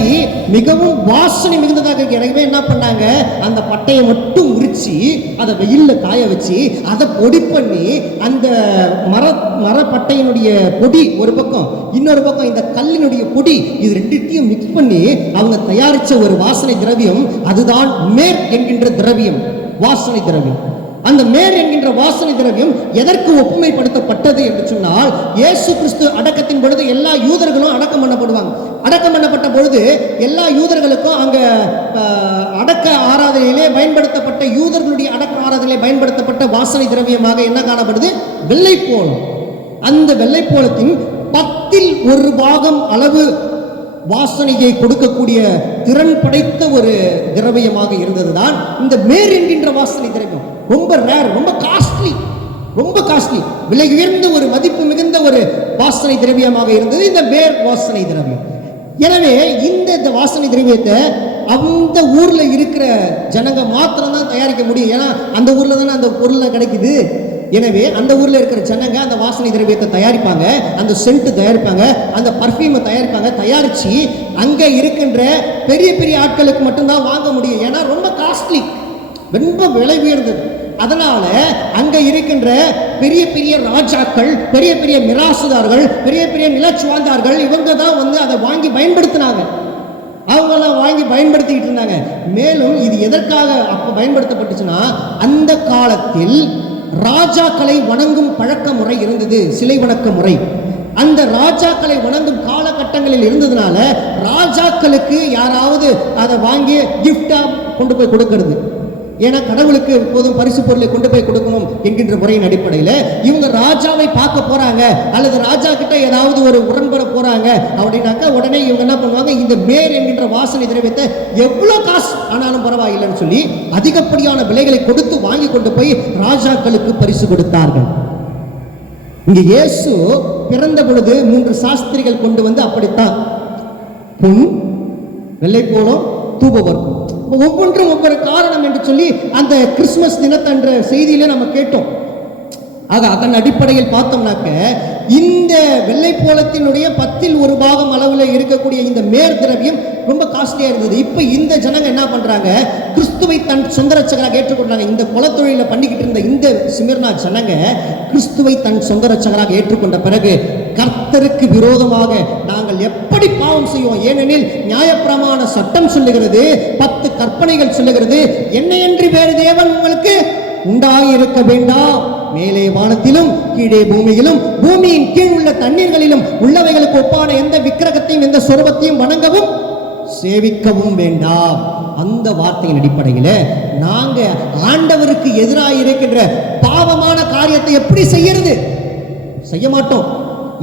மிகவும் வாசனை மிகுந்ததாக இருக்கு. எனவே என்ன பண்ணாங்க, அந்த பட்டையை மட்டும் உரிச்சு அதை வெயில்ல காய வச்சு அதை பொடி பண்ணி அந்த மரப்பட்டையினுடைய பொடி ஒரு பக்கம், இன்னொரு பக்கம் இந்த கல்லினுடைய பொடி, இது ரெண்டுத்தையும் மிக்ஸ் பண்ணி அவங்க தயாரிச்ச ஒரு வாசனை திரவியம். அதுதான் மேர் என்கின்ற திரவியம், வாசனை திரவியம். அந்த மேர் என்கின்ற வாசனை திரவியம் எதற்கு ஒப்புமைப்படுத்தப்பட்டது என்று சொன்னால், இயேசு கிறிஸ்து அடக்கத்தின் பொழுது எல்லா யூதர்களும் அடக்கம் பண்ணப்படுவாங்க. அடக்கம் பண்ணப்பட்ட பொழுது எல்லா யூதர்களுக்கும் அங்க அடக்க ஆராதனையிலே பயன்படுத்தப்பட்ட, யூதர்களுடைய அடக்க ஆராதனையிலே பயன்படுத்தப்பட்ட வாசனை திரவியமாக என்ன காணப்படுது? வெள்ளைப்போளம். அந்த வெள்ளைப்போளத்தின் 1/10 அளவு வாசனையை கொடுக்கக்கூடிய திறன் படைத்த ஒரு திரவியமாக இருந்ததுதான் இந்த மேர் என்கின்ற வாசனை திரவியம். ரொம்ப ரேர், ரொம்ப காஸ்ட்லி, விலை உயர்ந்த ஒரு மதிப்பு மிகுந்த ஒரு வாசனை திரவியமாக இருந்தது இந்த மேர் வாசனை திரவியம். எனவே இந்த வாசனை திரவியத்தை அந்த ஊர்ல இருக்கிற ஜனங்க மாத்திரம் தான் தயாரிக்க முடியும். ஏன்னா அந்த ஊர்ல தானே அந்த பொருளை கிடைக்குது. எனவே அந்த ஊர்ல இருக்கிற ஜனங்க அந்த வாசனை திரவியத்தை தயாரிப்பாங்க, அந்த சென்ட் தயாரிப்பாங்க, அந்த பர்ஃப்யூமை தயாரிப்பாங்க. தயாரிச்சு அங்க இருக்கின்ற பெரிய பெரிய ஆட்களுக்கு மட்டும்தான் வாங்க முடியும். ஏன்னா ரொம்ப காஸ்ட்லி, ரொம்ப விலை உயர்ந்தது. அதனால அங்க இருக்கின்ற பெரிய பெரிய ராஜாக்கள், பெரிய பெரிய மிராசுதார்கள், பெரிய பெரிய நிலச்சுவாந்தார்கள், இவங்க தான் அதை வாங்கி பயன்படுத்தினாங்க. அவங்கெல்லாம் வாங்கி பயன்படுத்திக்கிட்டு இருந்தாங்க. மேலும் இது எதற்காக அப்ப பயன்படுத்தப்பட்டுச்சுன்னா, அந்த காலத்தில் ராஜாக்களை வணங்கும் பழக்க முறை இருந்தது, சிலை வணக்க முறை. அந்த ராஜாக்களை வணங்கும் காலகட்டங்களில் இருந்ததுனால ராஜாக்களுக்கு யாராவது அதை வாங்கி கிஃப்டா கொண்டு போய் கொடுக்கிறது. ஏன்னா கடவுளுக்கு எப்போதும் பரிசு பொருளை கொண்டு போய் கொடுக்கணும் என்கின்ற முறையின் அடிப்படையில் இவங்க ராஜாவை பார்க்க போறாங்க அல்லது ராஜா கிட்ட ஏதாவது ஒரு உடன்பட போறாங்க அப்படின்னாக்கா உடனே இவங்க என்ன பண்ணுவாங்க, இந்த மேர் என்கின்ற வாசனை திரவியத்தை எவ்வளவு காசு ஆனாலும் பரவாயில்லைன்னு சொல்லி அதிகப்படியான விலைகளை கொடுத்து வாங்கி கொண்டு போய் ராஜாக்களுக்கு பரிசு கொடுத்தார்கள். இங்க இயேசு பிறந்த பொழுது 3 சாஸ்திரிகள் கொண்டு வந்து அப்படித்தான் பொன், வெள்ளைப்போளம், தூபவர்க்கம், ஒவ்வொன்றும் ஒவ்வொரு காரணம் என்று சொல்லி அந்த கிறிஸ்துமஸ் தினத்தன்ற செய்தியில நம்ம கேட்டோம். ஆக அதன் அடிப்படையில் பார்த்தோம்னாக்க இந்த வெள்ளைப்போளத்தினுடைய 1/10 அளவில் இருக்கக்கூடிய இந்த மேர் திரவியம் ரொம்ப காஸ்ட்லியா இருந்தது. இப்ப இந்த ஜனங்க என்ன பண்றாங்க, கிறிஸ்துவை தன் சொந்த ரட்சகராக ஏற்றுக்கொண்டாங்க. இந்த குலத்தொழில பண்ணிக்கிட்டு இருந்த இந்த சிமிர்னா ஜனங்க கிறிஸ்துவை தன் சொந்த ரட்சகராக ஏற்றுக்கொண்ட பிறகு கர்த்தருக்கு விரோதமாக நாங்கள் எப்படி பாவம் செய்வோம்? ஏனெனில் நியாயப்பிரமாண சட்டம் சொல்லுகிறது, 10 கற்பனைகள் சொல்லுகிறது, என்னையன்றி வேறு தேவன் உங்களுக்கு உண்டாயிருக்க வேண்டாம். மேலே வானத்திலும் கீழே பூமியிலும் பூமியின் கீழ் உள்ள தண்ணீர்களிலும் உள்ளவைகளுக்கு ஒப்பான எந்த விக்கிரகத்தையும் எந்த சொரூபத்தையும் வணங்கவும் சேவிக்கவும் வேண்டாம். அந்த வார்த்தையின் அடிப்படையில் நாங்க ஆண்டவருக்கு எதிராக இருக்கின்ற பாவமான காரியத்தை எப்படி செய்யறது? செய்ய மாட்டோம்.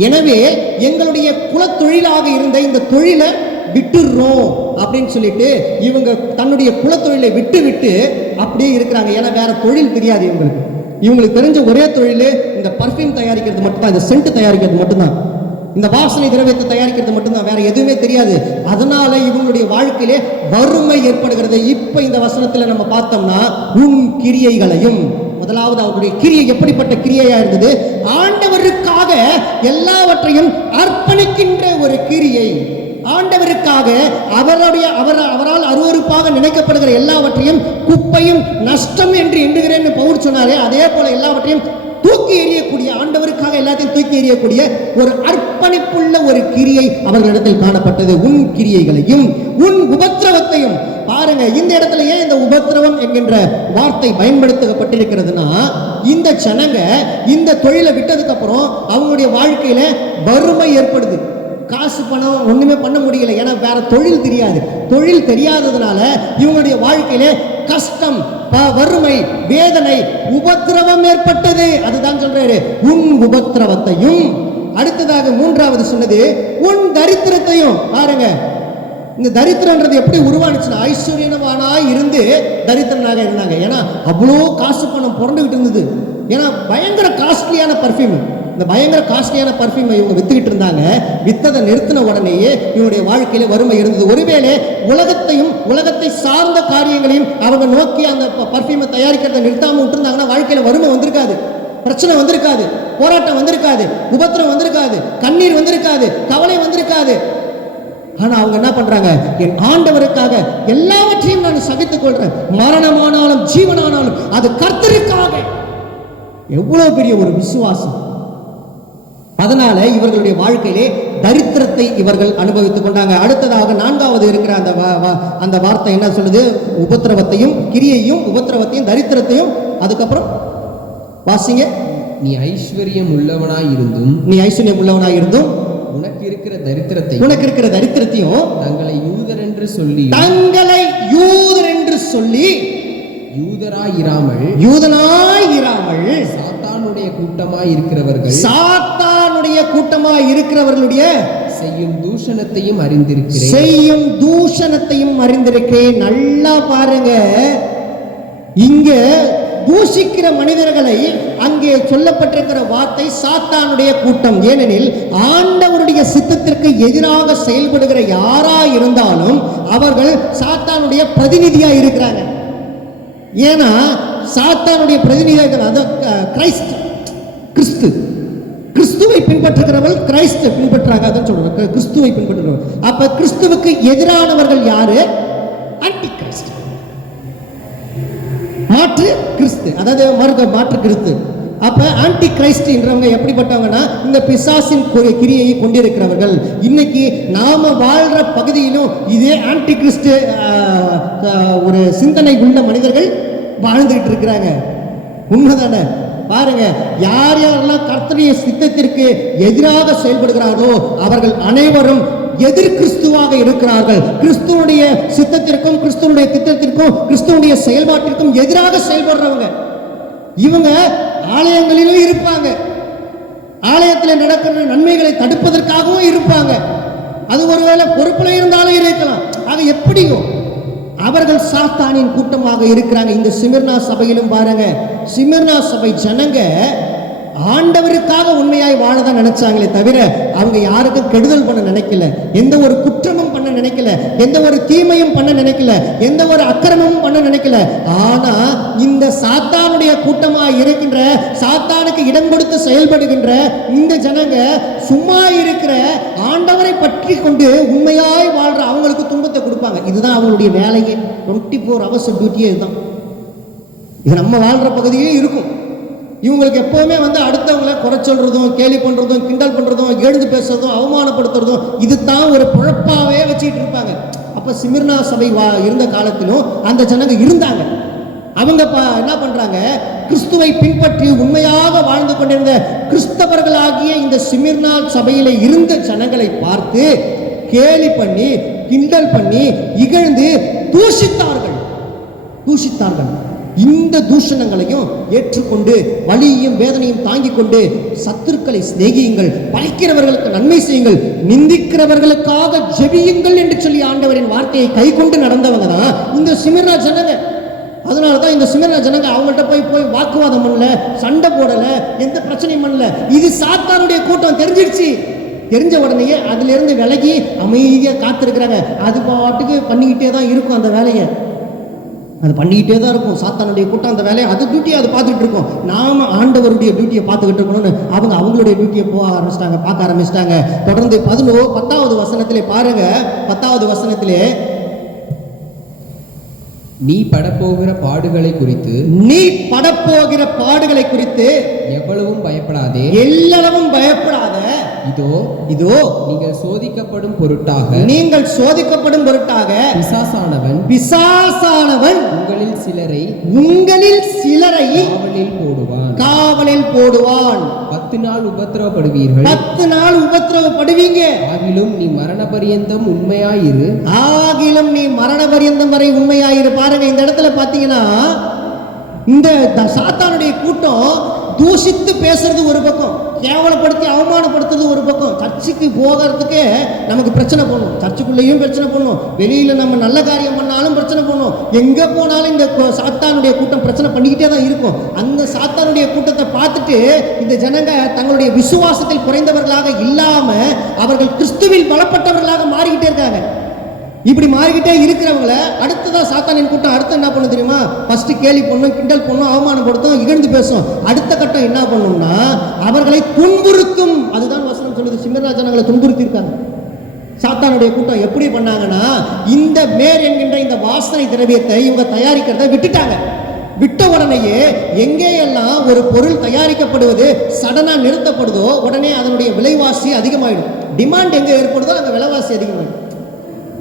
எனவே எங்களுடைய குலத்தொழிலாக இருந்த இந்த தொழிலை விட்டுடுறோம் அப்படின்னு சொல்லிட்டு இவங்க தன்னுடைய குலத்தொழிலை விட்டு அப்படியே இருக்கிறாங்க. ஏன்னா வேற தொழில் தெரியாது இவங்களுக்கு. இவங்களுக்கு தெரிஞ்ச ஒரே தொழில் இந்த பர்ஃப்யூம் தயாரிக்கிறது மட்டும்தான், இந்த சென்ட் தயாரிக்கிறது மட்டும்தான், இந்த வாசனை திரவியத்தை தயாரிக்கிறது மட்டும்தான், வேற எதுவுமே தெரியாது. அதனால இவங்களுடைய வாழ்க்கையிலே வறுமை ஏற்படுகிறது. இப்ப இந்த வசனத்துல நம்ம பார்த்தோம்னா உன் கிரியைகளையும், முதலாவது அவருடைய கிரியை எப்படிப்பட்ட கிரியையா இருந்தது? ஆண்டவருக்காக எல்லாவற்றையும் அர்ப்பணிக்கின்ற ஒரு கிரியை. ஆண்டவருக்காக அவரால் அருவருப்பாக நினைக்கப்படுகிற எல்லாவற்றையும் குப்பையும் நஷ்டம் என்று எண்ணுகிறேன்னு பவுல் சொன்னாரே, அதே போல எல்லாவற்றையும் தூக்கி எறியக்கூடிய, ஆண்டவருக்காக எல்லாத்தையும் தூக்கி எறியக்கூடிய ஒரு அர்ப்பணிப்புள்ள ஒரு கிரியை அவர்களிடத்தில் காணப்பட்டது. உன் கிரியைகளையும் உன் உபத்திரவத்தையும். பாருங்க, இந்த இடத்துல ஏன் இந்த உபத்திரவம் என்கின்ற வார்த்தை பயன்படுத்தப்பட்டிருக்கிறதுனா, இந்த ஜனங்க இந்த தொழிலை விட்டதுக்கு அப்புறம் அவங்களுடைய வாழ்க்கையில வறுமை ஏற்படுது. காசு பணம் ஒண்ணுமே பண்ண முடியல. ஏன்னா வேற தொழில் தெரியாது. தொழில் தெரியாததுனால இவங்களுடைய வாழ்க்கையில கஷ்டம், வறுமை, வேதனை, உபத்திரவம் ஏற்பட்டது. அதுதான் சொல்றாரு, உன் உபத்திரவத்தையும். அடுத்ததாக மூன்றாவது சொன்னது உன் தரித்திரத்தையும். பாருங்க, இந்த தரித்திரன்றது எப்படி உருவானுச்சுன்னா, ஐஸ்வர்யவானாய் இருந்து தரித்திரனாக இருந்தாங்க. ஏன்னா அவ்வளோ காசு பணம் புரண்டுகிட்டு இருந்தது. ஏன்னா பயங்கர காஸ்ட்லியான பர்ஃப்யூம், இந்த பயங்கர காஸ்ட்லியான பர்ஃப்யூமை இவங்க வித்துக்கிட்டு இருந்தாங்க. வித்ததை நிறுத்தின உடனேயே இவனுடைய வாழ்க்கையில வறுமை இருந்தது. ஒருவேளை உலகத்தையும் உலகத்தை சார்ந்த காரியங்களையும் அவங்க நோக்கி அந்த பர்ஃப்யூமை தயாரிக்கிறதை நிறுத்தாம விட்டுருந்தாங்கன்னா வாழ்க்கையில வறுமை வந்திருக்காது, பிரச்சனை வந்திருக்காது, போராட்டம் வந்திருக்காது, உபத்திரம் வந்திருக்காது, கண்ணீர் வந்திருக்காது, கவலை வந்திருக்காது. ஆனா அவங்க என்ன பண்றாங்க? என் ஆண்டவருக்காக எல்லாவற்றையும் நான் சகித்துக் கொள்றேன், மரணமானாலும் ஜீவனானாலும் அது கர்த்தருக்காக. எவ்வளவு பெரிய ஒரு விசுவாசம்! அதனால இவர்களுடைய வாழ்க்கையிலே தரித்திரத்தை இவர்கள் அனுபவித்துக் கொண்டாங்க. அடுத்ததாக நான்காவது இருக்கிற அந்த வார்த்தை என்ன சொல்லுது? உபத்திரவத்தையும், கிரியையும், உபத்திரவத்தையும், தரித்திரத்தையும். அதுக்கப்புறம் வாசிங்க. நீ ஐஸ்வர்யம் உள்ளவனாய் இருந்தும், உனக்கு இருக்கிற தரித்திரத்தையும் தங்களை யூதர் என்று சொல்லி யூதனாயிராமல் சாத்தானுடைய கூட்டமாய் இருக்கிறவர்களுடைய செய்யும் தூஷணத்தையும் அறிந்திருக்கிறேன். நல்லா பாருங்க, இங்க தூஷிக்கிற மனிதர்களை அங்கே சொல்லப்பட்டிருக்கிற வார்த்தை சாத்தானுடைய கூட்டம். ஏனெனில் ஆண்டவருடைய சித்தத்திற்கு எதிராக செயல்படுகிற யாரா இருந்தாலும் அவர்கள் சாத்தானுடைய பிரதிநிதியா இருக்கிறாங்க. ஏன்னா சாத்தானுடைய பிரதிநிதியாக கிறிஸ்துவை பின்பற்றுகிறவர்கள் கிரைஸ்து பின்பற்றாங்க. அதான் சொல்றாங்க, கிறிஸ்துவை பின்பற்றுகிறவர்கள். அப்ப கிறிஸ்துவுக்கு எதிரானவர்கள் யாரு? ஆன்டி கிறிஸ்து, மாற்று கிறிஸ்து, அதாவது மாற்று கிறிஸ்து. அப்ப ஆன்டி கிரைஸ்ட் என்றவங்க எப்படிப்பட்டவங்கன்னா, இந்த பிசாசின் கிரியையை கொண்டிருக்கிறவர்கள். இன்னைக்கு நாம வாழ்ற பகுதியிலும் இதே ஆன்டி கிறிஸ்து ஒரு சிந்தனை உள்ள மனிதர்கள் வாழ்ந்துகிட்டு இருக்கிறாங்க. உண்மைதானே? பாருங்க, யார் யாரெல்லாம் கர்த்தருடைய சித்தத்திற்கு எதிராக செயல்படுகிறார்களோ அவர்கள் அனைவரும் எதிர் கிறிஸ்துவாக இருக்கிறார்கள். கிறிஸ்துவனுடைய சித்தத்திற்கும், கிறிஸ்துவனுடைய திட்டத்திற்கும், கிறிஸ்துவனுடைய செயல்பாட்டிற்கும் எதிராக செயல்படுறவங்க. இவங்க ஆலயங்களிலும் இருப்பாங்க, ஆலயத்தில் நடக்கிற நன்மைகளை தடுப்பதற்காகவும் இருப்பாங்க. அது ஒருவேளை பொறுப்புல இருந்தாலும் இருக்கலாம். ஆக எப்படியோ அவர்கள் சாத்தானின் கூட்டமாக இருக்கிறாங்க. இந்த சிமிர்னா சபையிலும் பாருங்க, சிமிர்னா சபை ஜனங்க ஆண்டவருக்காக உண்மையாய் வாழதான் நினைச்சாங்களே தவிர அவங்க யாருக்கும் கெடுதல் பண்ண நினைக்கல, எந்த ஒரு குற்றமும் பண்ண நினைக்கல, எந்த ஒரு தீமையும் பண்ண நினைக்கல, எந்த ஒரு அக்கிரமமும் பண்ண நினைக்கல. ஆனா இந்த சாத்தானுடைய கூட்டமாய் இருக்கின்ற, சாத்தானுக்கு இடம் கொடுத்து செயல்படுகின்ற இந்த ஜனங்க சும்மா இருக்கிற ஆண்டவரை பற்றி கொண்டு உண்மையாய் வாழ்ற அவங்களுக்கு துன்பத்தை கொடுப்பாங்க. இதுதான் அவங்களுடைய வேலையே. 24 hours டியூட்டியே இதுதான். இது நம்ம வாழ்ற பகுதியே இருக்கும். இவங்களுக்கு எப்பவுமே அடுத்தவங்களை குறை சொல்றதும், கேலி பண்றதும், கிண்டல் பண்றதும், எழுந்து பேசுறதும், அவமானப்படுத்துறதும், இதுதான் ஒரு பொழப்பாவே வச்சுட்டு இருப்பாங்க. அப்ப சிமிர்னா சபை இருந்த காலத்திலும் அந்த ஜனங்க இருந்தாங்க. அவங்க என்ன பண்றாங்க? கிறிஸ்துவை பின்பற்றி உண்மையாக வாழ்ந்து கொண்டிருந்த கிறிஸ்தவர்களாகிய இந்த சிமிர்னா சபையில இருந்த ஜனங்களை பார்த்து கேலி பண்ணி, கிண்டல் பண்ணி, இகழ்ந்து தூஷித்தார்கள். இந்த தூஷணங்களையும் ஏற்றுக்கொண்டு வலியையும் வேதனையும் தாங்கிக் கொண்டு சத்துருக்களை சிநேகியுங்கள், பழிக்கிறவர்களுக்கு நன்மை செய்யுங்கள், நிந்திக்கிறவர்களுக்காக ஜெபியுங்கள் என்று சொல்லி ஆண்டவரின் வார்த்தையை கை கொண்டு நடந்தவங்க தான் இந்த சிமிர்னா ஜனங்க. அதனால தான் இந்த சிமிர்னா ஜனங்க அவங்கள்ட்ட போய் வாக்குவாதம் பண்ணல, சண்டை போடல, எந்த பிரச்சனையும் பண்ணல. இது சாத்தானுடைய கூட்டம் தெரிஞ்சிடுச்சு. தெரிஞ்ச உடனேயே அதுல இருந்து விலகி அமைதியா காத்திருக்கிறாங்க. அது பாட்டுக்கு பண்ணிக்கிட்டே தான் இருக்கும், அந்த வேலையை அது பண்ணிக்கிட்டே தான் இருக்கும். சாத்தானுடைய கூட்டம் அந்த வேலையை அது டியூட்டியை அது பார்த்துட்டு இருக்கும். நாம ஆண்டவருடைய டியூட்டியை பார்த்துக்கிட்டு இருக்கணும்னு அவங்களுடைய டியூட்டியை பார்க்க ஆரம்பிச்சிட்டாங்க. தொடர்ந்து 10வது வசனத்திலே பாருங்க. 10வது வசனத்திலே, நீ படப்போகிற பாடுகளை குறித்து எவ்வளவும் பயப்படாதே, எல்லளவும் பயப்படாத. இதோ நீங்கள் சோதிக்கப்படும் பொருட்டாக பிசாசானவன் உங்களில் சிலரை காவலில் போடுவான். 10 நாள் உபத்திரவப்படுவீர்கள். 10 நாள் உபத்திரவப்படுவீங்க. ஆகிலும் நீ மரண பரியந்தம் வரை உண்மையாயிரு. பாருங்க, இந்த இடத்துல பாத்தீங்கன்னா இந்த சாத்தானுடைய கூட்டம் தூஷித்து பேசுறது ஒரு பக்கம், கேவலப்படுத்தி அவமானப்படுத்துறது ஒரு பக்கம். சர்ச்சுக்கு போகிறதுக்கே நமக்கு பிரச்சனை பண்ணும், சர்ச்சுக்குள்ளேயும் பிரச்சனை பண்ணும், வெளியில நம்ம நல்ல காரியம் பண்ணாலும் பிரச்சனை பண்ணும், எங்க போனாலும் இந்த சாத்தானுடைய கூட்டம் பிரச்சனை பண்ணிக்கிட்டே தான் இருக்கும். அந்த சாத்தானுடைய கூட்டத்தை பார்த்துட்டு இந்த ஜனங்க தங்களுடைய விசுவாசத்தில் குறைந்தவர்களாக இல்லாம அவர்கள் கிறிஸ்துவில் பலப்பட்டவர்களாக மாறிக்கிட்டே இருக்காங்க. இப்படி மாறிக்கிட்டே இருக்கிறவங்கள அடுத்ததான் சாத்தானின் கூட்டம் அடுத்து என்ன பண்ணும் தெரியுமா? ஃபர்ஸ்ட் கேலி பண்ணும், கிண்டல் பண்ணும், அவமானப்படுத்தும், இகழ்ந்து பேசும். அடுத்த கட்டம் என்ன பண்ணும்னா அவர்களை துன்புறுத்தும். அதுதான் வசனம் சொல்லுது. சிமிர்னா ஜனங்களை துன்புறுத்தி இருக்காங்க. சாத்தானுடைய கூட்டம் எப்படி பண்ணாங்கன்னா, இந்த மேர் என்கின்ற இந்த வாசனை திரவியத்தை இவங்க தயாரிக்கிறத விட்டுட்டாங்க. விட்ட உடனேயே எங்கேயெல்லாம் ஒரு பொருள் தயாரிக்கப்படுவது சடனா நிறுத்தப்படுதோ உடனே அதனுடைய விலைவாசி அதிகமாயிடும். டிமாண்ட் எங்க ஏற்படுதோ அங்க விலைவாசி அதிகமாயிடும்.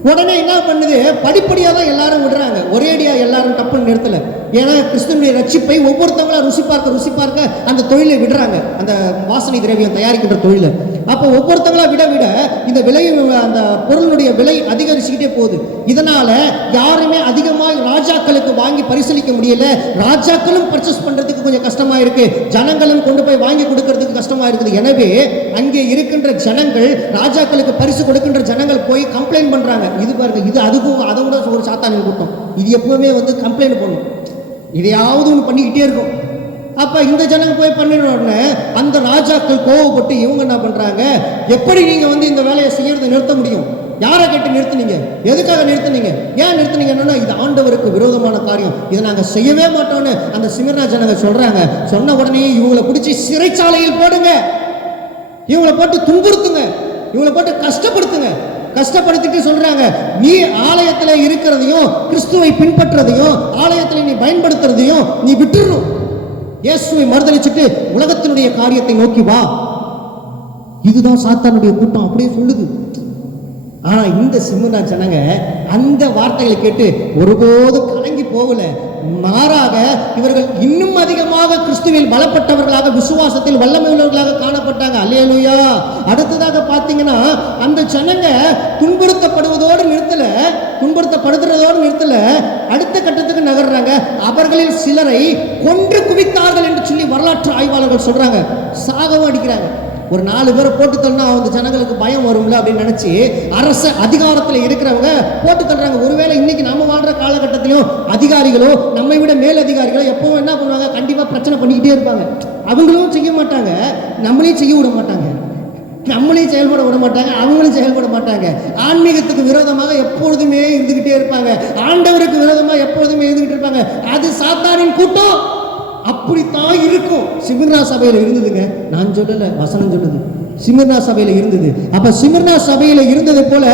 உடனே என்ன பண்ணுது, படிப்படியாக தான் எல்லாரும் விடுறாங்க, ஒரேடியா எல்லாரும் டப்புன்னு நிறுத்தல. ஏன்னா கிறிஸ்துவனுடைய ரட்சிப்பை ஒவ்வொருத்தவங்களா ருசி பார்க்க அந்த தொழிலை விடுறாங்க, அந்த வாசனை திரவியம் தயாரிக்கின்ற தொழிலை. அப்போ ஒவ்வொருத்தவங்களா விட இந்த விலை, அந்த பொருளுடைய விலை அதிகரிச்சுக்கிட்டே போகுது. இதனால யாருமே அதிகமாக ராஜாக்களுக்கு வாங்கி பரிசீலிக்க முடியல. ராஜாக்களும் பர்ச்சேஸ் பண்றதுக்கு கொஞ்சம் கஷ்டமா இருக்கு, ஜனங்களும் கொண்டு போய் வாங்கி கொடுக்கறதுக்கு கஷ்டமா இருக்குது. எனவே அங்கே இருக்கின்ற ஜனங்கள், ராஜாக்களுக்கு பரிசு கொடுக்கின்ற ஜனங்கள் போய் கம்ப்ளைண்ட் பண்றாங்க. இது பாருங்க, இது அதுக்கும் அதை விட ஒரு சாத்தானின் கூட்டம். இது எப்பவுமே கம்ப்ளைண்ட் பண்ணும், இதையாவது ஒன்று பண்ணிக்கிட்டே இருக்கும். அப்ப இந்த ஜனங்க போய் பண்ணின உடனே அந்த ராஜாக்கள் கோவப்பட்டு இவங்க என்ன பண்றாங்க, எப்படி நீங்க இந்த வேலையை செய்யறதை நிறுத்த முடியும்? யாரை கேட்டு நிறுத்துனீங்க? எதுக்காக நிறுத்துனீங்க? ஏன் நிறுத்துனீங்கன்னா இது ஆண்டவருக்கு விரோதமான காரியம், இதை நாங்க செய்யவே மாட்டோம்னு அந்த சிமிர்னா ஜனங்க சொல்றாங்க. சொன்ன உடனே இவங்களை பிடிச்சி சிறைச்சாலையில் போடுங்க, இவங்களை போட்டு துன்புறுத்துங்க, இவங்களை போட்டு கஷ்டப்படுத்திட்டு சொல்றாங்க, நீ ஆலயத்துல இருக்கிறதையும் கிறிஸ்துவை பின்பற்றதையும் ஆலயத்துல நீ பயன்படுத்துறதையும் நீ விட்டுறணும், இயேசுவை மறுதலிச்சுட்டு உலகத்தினுடைய காரியத்தை நோக்கி வா. இதுதான் சாத்தானுடைய கூட்டம் அப்படியே சொல்லுது. ஆனா இந்த சிமிர்னா ஜனங்க அந்த வார்த்தைகளை கேட்டு ஒருபோதும் கலங்கி போகல. மாறாக இவர்கள் இன்னும் அதிகமாக கிறிஸ்துவில் பலப்பட்டவர்களாக, விசுவாசத்தில் வல்லமை உள்ளவர்களாக காணப்பட்டாங்க. அல்லேலூயா. அடுத்ததாக பார்த்தீங்கன்னா அந்த ஜனங்க துன்புறுத்தப்படுவதோடு நிறுத்தல, அடுத்த கட்டத்துக்கு நகர்றாங்க. அவர்களில் சிலரை கொன்று குவித்தார்கள் என்று சொல்லி வரலாற்று ஆய்வாளர்கள் சொல்றாங்க. சாகவும் அடிக்கிறாங்க. ஒரு 4 பேரை போட்டு தள்ளனா அந்த ஜனங்களுக்கு பயம் வரும்ல அப்படின்னு நினைச்சு அரச அதிகாரத்தில் இருக்கிறவங்க போட்டு தள்ளுறாங்க. ஒருவேளை இன்னைக்கு நம்ம வாழ்ற காலகட்டத்திலும் அதிகாரிகளோ நம்மை விட மேல் அதிகாரிகளோ எப்பவும் என்ன பண்ணுவாங்க, கண்டிப்பா பிரச்சனை பண்ணிக்கிட்டே இருப்பாங்க. அவங்களும் செய்ய மாட்டாங்க, நம்மளையும் செய்ய விட மாட்டாங்க, நம்மளையும் செயல்பட விட மாட்டாங்க, அவங்களும் செயல்பட மாட்டாங்க. ஆன்மீகத்துக்கு விரோதமாக எப்பொழுதுமே இருந்துகிட்டே இருப்பாங்க, ஆண்டவருக்கு விரோதமாக எப்பொழுதுமே இருந்துகிட்டு இருப்பாங்க. அது சாத்தானின் கூட்டம். அப்படித்தான் இருக்கும். சிமிர்னா சபையில இருந்ததுங்க, நான் சொல்லல, வசனம் சொல்லுது. சிமிர்னா சபையில இருந்தது. அப்ப சிமிர்னா சபையில இருந்தது போல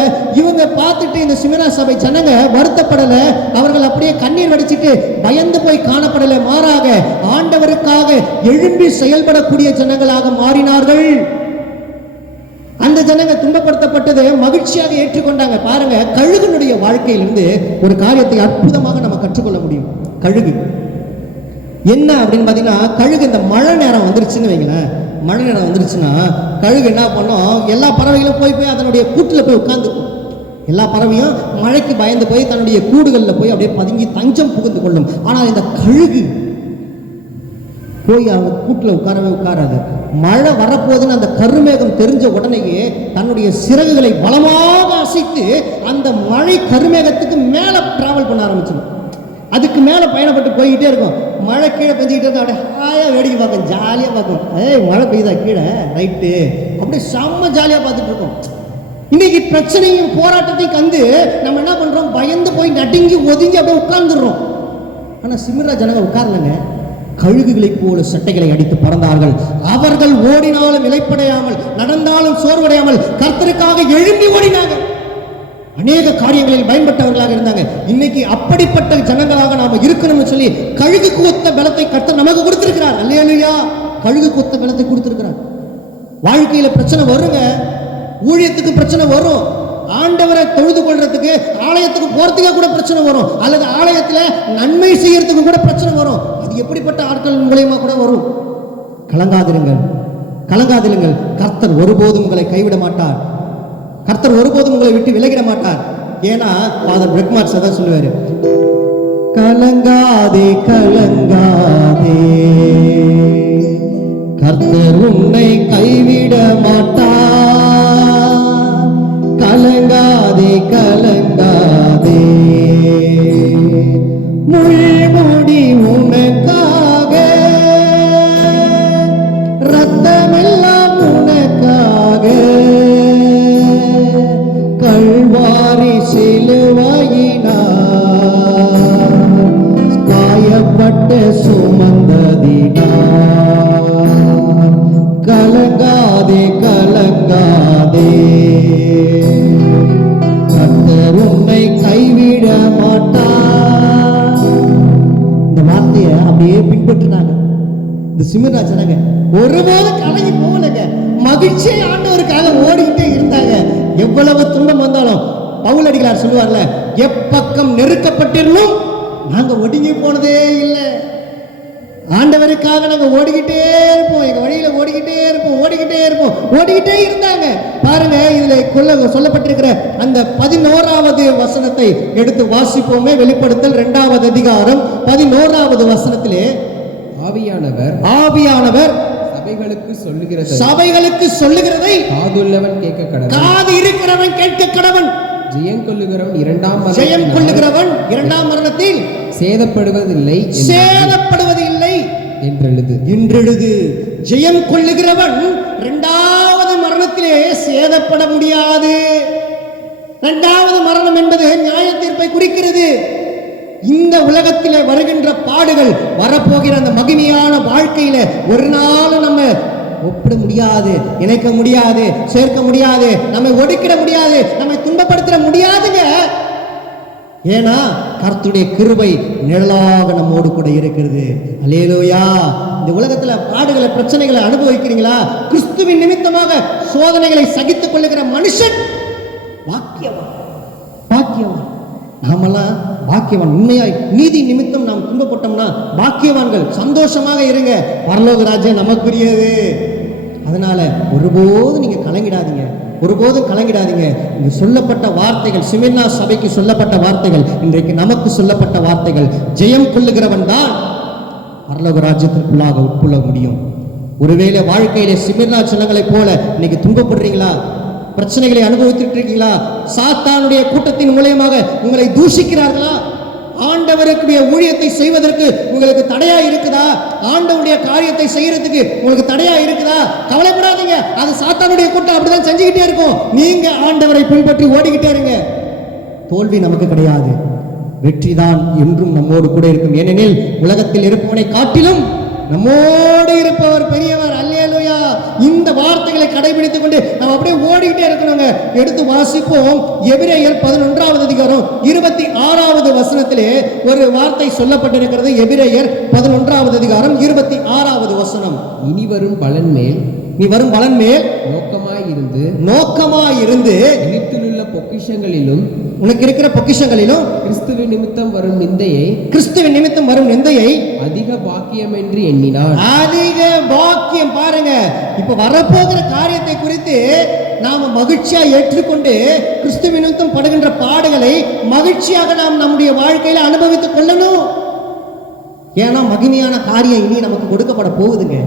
இவங்க பார்த்துட்டு இந்த சிமிர்னா சபை ஜனங்க வருத்தப்படல, அவர்கள் அப்படியே கண்ணீர் வடிச்சிட்டு பயந்து போய் காணப்படல. மாறாக ஆண்டவருக்காக எழும்பி செயல்படக்கூடிய ஜனங்களாக மாறினார்கள். அந்த ஜனங்க துன்பப்படுத்தப்பட்டதை மகிழ்ச்சியாக ஏற்றுக்கொண்டாங்க. பாருங்க, கழுகுனுடைய வாழ்க்கையிலிருந்து ஒரு காரியத்தை அற்புதமாக நம்ம கற்றுக்கொள்ள முடியும். கழுகு என்ன அப்படின்னு பார்த்தீங்கன்னா, கழுகு இந்த மழை நேரம் வந்துருச்சுன்னு வைங்களேன், மழை நேரம் வந்துருச்சுன்னா கழுகு என்ன பண்ணும், எல்லா பறவைகளும் போய் அதனுடைய கூட்டில் போய் உட்காந்துக்கும். எல்லா பறவையும் மழைக்கு பயந்து போய் தன்னுடைய கூடுகளில் போய் அப்படியே பதுங்கி தஞ்சம் புகுந்து கொள்ளும். ஆனால் இந்த கழுகு போய் அவங்க கூட்டில் உட்காரவே உட்காராது. மழை வரப்போகுதுன்னு அந்த கருமேகம் தெரிஞ்ச உடனேயே தன்னுடைய சிறகுகளை பலமாக அசைத்து அந்த மழை கருமேகத்துக்கு மேலே டிராவல் பண்ண ஆரம்பிச்சிடும். அதுக்கு மேலே பயணப்பட்டு போய்கிட்டே இருக்கும். மழை கீழே பெஞ்சிக்கிட்டே இருக்கும். அப்படியே ஹாயாக வேடிக்கை பார்க்கும், ஜாலியாக பார்க்கும். மழை பெய்யுதா கீழே, ரைட்டு, அப்படியே செம்ம ஜாலியாக பார்த்துட்டு இருக்கோம். இன்னைக்கு பிரச்சனையும் போராட்டத்தையும் கண்டு நம்ம என்ன பண்றோம், பயந்து போய் நடுங்கி ஒதுங்கி அப்படியே உட்கார்ந்துடுறோம். ஆனால் சிம்ரா ஜனங்கள் உட்கார்லங்க, கழுகுகளைப் போல சட்டைகளை அடித்து பறந்தார்கள். அவர்கள் ஓடினாலும் இலைப்படையாமல், நடந்தாலும் சோர்வடையாமல் கர்த்தருக்காக எழும்பி ஓடினாங்க. அநேக காரியங்களில் பயன்பட்டவர்களாக இருந்தாங்க. இன்னைக்கு அப்படிப்பட்ட ஜனங்களாக நாம இருக்கணும்னு சொல்லி கழுகுக்கு ஒத்த பலத்தை கர்த்தர் நமக்கு கொடுத்திருக்கிறார். அல்லேலூயா, கழுகுக்கு ஒத்த பலத்தை கொடுத்திருக்கிறார். வாழ்க்கையில பிரச்சனை வருங்க, ஊழியத்துக்கு பிரச்சனை வரும், ஆண்டவரை தொழுது கொள்றதுக்கு ஆலயத்துக்கு போறதுக்கு கூட பிரச்சனை வரும், அல்லது ஆலயத்துல நன்மை செய்யறதுக்கு கூட பிரச்சனை வரும். அது எப்படிப்பட்ட ஆட்கள் மூலமா கூட வரும். கலங்காதிருங்கள், கலங்காதிருங்கள். கர்த்தர் ஒருபோதும் உங்களை கைவிட மாட்டார். கர்த்தர் ஒருபோதும் உங்களை விட்டு விலகிட மாட்டார். ஏன்னா ஃபாதர் பிரெக்மார்க்ஸ் அதான் சொல்லுவாரு, கலங்காதே கலங்காதே, கர்த்தர் உன்னை கைவிட மாட்டார். கலங்காதே கலங்காதே, முள்முடி உனக்காக, ரத்தமெல்லாம் உனக்காக, கல்வாரி சிலுவையினார் காயப்பட்ட சுமந்ததினார். கலங்காதே கலங்காதே, கர்த்தர் உன்னை கைவிட மாட்டார். இந்த வார்த்தையை அப்படியே பின்பற்றினாங்க இந்த சிம்ரா ஜனங்க. ஒருபோதும் கலங்கி போகலங்க, மகிழ்ச்சியை ஆண்டவருக்காக ஓடிக்கிட்டே இருந்தாங்க. எவ்வளவு துன்பம் வந்தாலும் பவுல் அடிகளார் சொல்லுவார்ல, எப்பக்கம் நெருக்கப்பட்டிருந்தும் நாங்க ஒடுங்கி போனதே இல்லை. ஆண்டவருக்காக நாங்க ஓடிக்கிட்டே இருப்போம், எங்க வழியில ஓடிக்கிட்டே இருப்போம், ஓடிக்கிட்டே இருப்போம், ஓடிக்கிட்டே இருந்தாங்க. பாருங்க, இதுல சொல்லப்பட்டிருக்கிற அந்த 11வது வசனத்தை எடுத்து வாசிப்போமே. வெளிப்படுத்தல் 2வது அதிகாரம் 11வது வசனத்திலே, ஆவியானவர் சபைகளுக்கு சொல்லுகிறதை காதுள்ளவன் கேட்க கடவன், காது இருக்கிறவன் கேட்க கடவன். ஜெயம் கொள்ளுகிறவன் இரண்டாம் மரணத்தில் சேதப்படுவதில்லை என்றெழுது. ஜெயம் கொள்ளுகிறவன் இரண்டாவது மரணத்திலே சேதப்பட முடியாது. இரண்டாவது மரணம் என்பது நியாய தீர்ப்பை குறிக்கிறது. இந்த உலகத்திலே வருகின்ற பாடுகள், வரப்போகிற அந்த மகிமையான வாழ்க்கையில ஒரு நாள் நம்ம ஒப்பிட முடியாது, இணைக்க முடியாது, சேர்க்க முடியாது, நம்மை ஒடுக்கிட முடியாது, நம்மை துன்பப்படுத்த முடியாதுங்க. ஏன்னா கர்த்தருடைய கிருபை நிழலாக நம்மோடு கூட இருக்கிறது. அல்லேலூயா. இந்த உலகத்துல பாடுகளை, பிரச்சனைகளை அனுபவிக்கிறீங்களா? கிறிஸ்துவின் நிமித்தமாக சோதனைகளை சகித்துக் கொள்ளுகிற மனுஷன் பாக்கியவான். பாக்கியவான். நாமெல்லாம் பாக்கியவான். உண்மையாய் நீதி நிமித்தம் நாம் துன்பப்பட்டோம்னா பாக்கியவான்கள். சந்தோஷமாக இருங்க, பரலோக ராஜ்யம் நமக்குரியது. அதனால ஒருபோதும் நீங்க கலங்கிடாதீங்க, ஒருபோதும் கலங்கிடாதீங்க. இங்கு சொல்லப்பட்ட வார்த்தைகள், சிமிர்னா சபைக்கு சொல்லப்பட்ட வார்த்தைகள், இன்றைக்கு நமக்கு சொல்லப்பட்ட வார்த்தைகள். ஜெயம் கொள்ளுகிறவன் தான் பரலோக ராஜ்யத்திற்குள்ளாக உட்கொள்ள முடியும். ஒருவேளை வாழ்க்கையிலே சிமிர்னா ஜனங்களைப் போல இன்னைக்கு துன்பப்படுறீங்களா? பிரச்சனைகளை அனுபவித்துட்டு இருக்கீங்களா? சாத்தானுடைய கூட்டத்தின் மூலமாக உங்களை தூஷிக்கிறார்களா? ஆண்டவருடைய ஊழியத்தை செய்வதற்கு உங்களுக்கு தடையா இருக்குதா? ஆண்டவருடைய காரியத்தை செய்யறதுக்கு உங்களுக்கு தடையா இருக்குதா? கவலைப்படாதீங்க, அது சாத்தானுடைய கூட்டம் அப்படிதான் செஞ்சுக்கிட்டே இருக்கும். நீங்க ஆண்டவரை பின்பற்றி ஓடிக்கிட்டே இருங்க. தோல்வி நமக்கு கிடையாது, வெற்றிதான் என்றும் நம்மோடு கூட இருக்கும். ஏனெனில் உலகத்தில் இருப்பவனை காட்டிலும் நம்மோடு இருப்பவர் பெரியவர். அல்லேலூயா. இந்த வார்த்தைகளை கடைபிடித்துக் கொண்டு நம்ம அப்படியே ஓடிக்கிட்டே இருக்கணுங்க. எடுத்து வாசிப்போம். எபிரேயர் 11வது அதிகாரம் 26வது வசனத்திலே ஒரு வார்த்தை சொல்லப்பட்டிருக்கிறது. எபிரேயர் 11வது அதிகாரம் 26வது வசனம். இனி வரும் பலன் மேல் நீ வரும் பலன் மேல் நோக்கமாயிருந்து எகிப்திலுள்ள பொக்கிஷங்களிலும் உனக்கு இருக்கிற பொக்கிஷங்களிலும் கிறிஸ்துவின் நிமித்தம் வரும் நிந்தையை அதிக பாக்கியம் என்று எண்ணினான். அதிக பாக்கியம். பாருங்க, இப்ப வரப்போகிற காரியத்தை குறித்து நாம மகிழ்ச்சியா ஏற்றுக்கொண்டு கிறிஸ்துவின் நிமித்தம் படுகின்ற பாடுகளை மகிழ்ச்சியாக நாம் நம்முடைய வாழ்க்கையில அனுபவித்துக் கொள்ளணும். ஏன்னா மகிமையான காரியம் இனி நமக்கு கொடுக்கப்பட போகுதுங்க.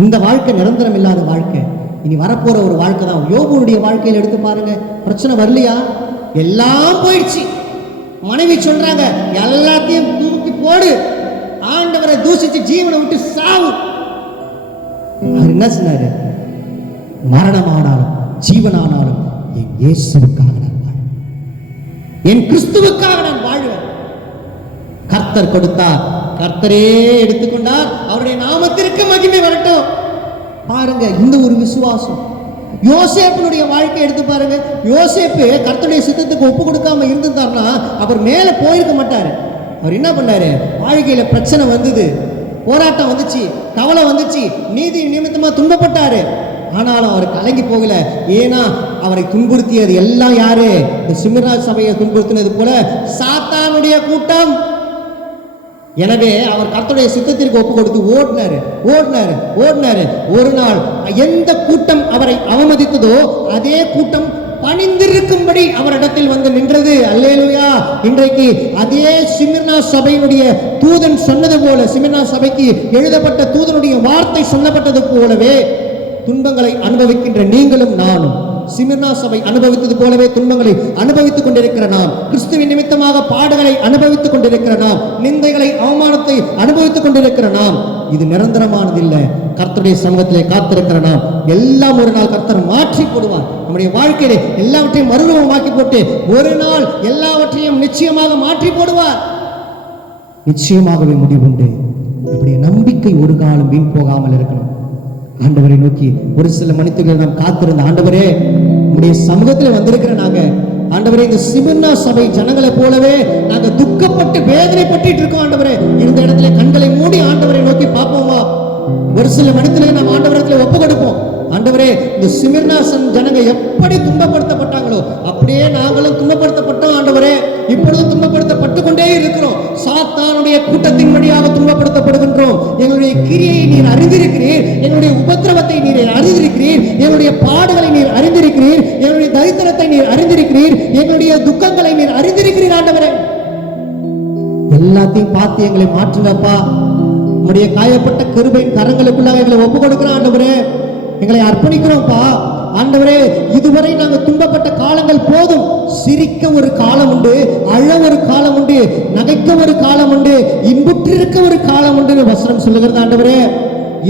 இந்த வாழ்க்கை நிரந்தரம் இல்லாத வாழ்க்கை, இனி வரப்போற ஒரு வாழ்க்கை தான். யோபுடைய வாழ்க்கையில் எடுத்து பாருங்க, பிரச்சனை வரலையா? எல்லாம் போயிடுச்சு. மனைவி சொல்றாங்க, எல்லாத்தையும் தூக்கி போடு, ஆண்டவரை தூசிச்சு ஜீவனை விட்டு சாவு. அவர் என்ன சொன்னாரு? மரணமானாலும் ஜீவனானாலும் என் இயேசுவுக்காக நான் வாழ்வேன், என் கிறிஸ்துவுக்காக நான் வாழ்வேன். கர்த்தர் கொடுத்தார், கர்த்தரே எடுத்துக்கொண்டார், அவருடைய நாமத்திற்கு மகிமை வரட்டும். பாருங்க, இந்த ஒரு விசுவாசம். யோசேப்பினுடைய வாழ்க்கை எடுத்து பாருங்க. யோசேப்பு கர்த்தருடைய சித்தத்துக்கு ஒப்பு கொடுக்காம இருந்திருந்தார்னா அவர் மேல போயிருக்க மாட்டாரு. அவர் என்ன பண்ணாரு? வாழ்க்கையில பிரச்சனை வந்தது, போராட்டம் வந்துச்சு, கவலை வந்துச்சு, நீதி நிமித்தமா துன்பப்பட்டாரு. ஆனாலும் அவர் கலங்கி போகல. ஏன்னா அவரை துன்புறுத்தியது எல்லாம் யாரு? இந்த சிமிர்னா சபையை துன்புறுத்தினது போல சாத்தானுடைய கூட்டம். எனவே அவர் கர்த்தருடைய சித்தத்திற்கு ஒப்பு கொடுத்து ஓடினாரு. ஒரு நாள் எந்த கூட்டம் அவரை அவமதித்ததோ அதே கூட்டம் பணிந்திருக்கும்படி அவரிடத்தில் வந்து நின்றது. அல்லேலூயா. இன்றைக்கு அதே சிமிர்னா சபையினுடைய தூதன் சொன்னது போல, சிமிர்னா சபைக்கு எழுதப்பட்ட தூதனுடைய வார்த்தை சொல்லப்பட்டது போலவே துன்பங்களை அனுபவிக்கின்ற நீங்களும் நானும் சிமிர்னா சபை அனுபவித்தது போலவே துன்பங்களை அனுபவித்துக் கொண்டிருக்கிற நாம், கிறிஸ்துவின் நிமித்தமாக பாடுகளை அனுபவித்துக் கொண்டிருக்கிற நாம், நிந்தைகளை அவமானத்தை அனுபவித்துக் கொண்டிருக்கிற நாம், இது நிரந்தரமானது இல்லை. கர்த்தருடைய சமூகத்திலே காத்திருக்கிற நாம் எல்லாம் ஒரு நாள் கர்த்தர் மாற்றி போடுவார். நம்முடைய வாழ்க்கையிலே எல்லாவற்றையும் மறுரூபமாக்கி போட்டு ஒரு நாள் எல்லாவற்றையும் நிச்சயமாக மாற்றி போடுவார். நிச்சயமாகவே முடிவுண்டு. நம்முடைய நம்பிக்கை ஒரு காலம் வீண் போகாமல் இருக்கணும். ஆண்டவரை நோக்கி ஒரு சில மணித்துகள் நாம் காத்திருந்த, ஆண்டவரே உங்களுடைய சமூகத்தில் வந்திருக்கிற நாங்க, ஆண்டவரே இந்த சிமிர்னா சபை ஜனங்களை போலவே நாங்க துக்கப்பட்டு வேதனைப்பட்டு இருக்கோம். ஆண்டவரே இந்த இடத்துல கண்களை மூடி ஆண்டவரை நோக்கி பார்ப்போமா? ஒரு சில மணித்துல நாம் ஆண்டவரத்துல ஒப்பு கொடுப்போம். ஆண்டவரே இந்த சிமிர்னாசன் ஜனங்க எப்படி துன்பப்படுத்தப்பட்டாங்களோ அப்படியே நாங்களும் துன்பப்படுத்தப்பட்டோம். ஆண்டவரே இப்பொழுது துன்பப்படுத்தப்பட்டு கொண்டே இருக்கிறோம். சாத்தானுடைய கூட்டத்தின் வழியாக துன்பப்படுத்தப்படுகின்றோம். எங்களுடைய கிரியை நீர் அறிந்திருக்கிறீர், எங்களுடைய உபத்திரவத்தை நீர் அறிந்திருக்கிறீர், எங்களுடைய பாடுகளை நீர் அறிந்திருக்கிறீர், எங்களுடைய தரித்திரத்தை நீர் அறிந்திருக்கிறீர், எங்களுடைய துக்கங்களை நீர் அறிந்திருக்கிறீர். ஆண்டவரே எல்லாத்தையும் பார்த்து எங்களை மாற்றுங்கப்பா. உங்களுடைய காயப்பட்ட கிருபையின் கரங்களுக்குள்ளாக எங்களை ஒப்பு கொடுக்கிறோம். ஆண்டவரே எங்களை அர்ப்பணிக்கிறோம்ப்பா. ஆண்டவரே இதுவரை நாங்கள் துன்பப்பட்ட காலங்கள் போதும். சிரிக்க ஒரு காலம் உண்டு, அழ ஒரு காலம் உண்டு, நகைக்க ஒரு காலம் உண்டு, இன்புற்றிருக்க ஒரு காலம் உண்டு வசனம் சொல்லுகிறது. ஆண்டவரே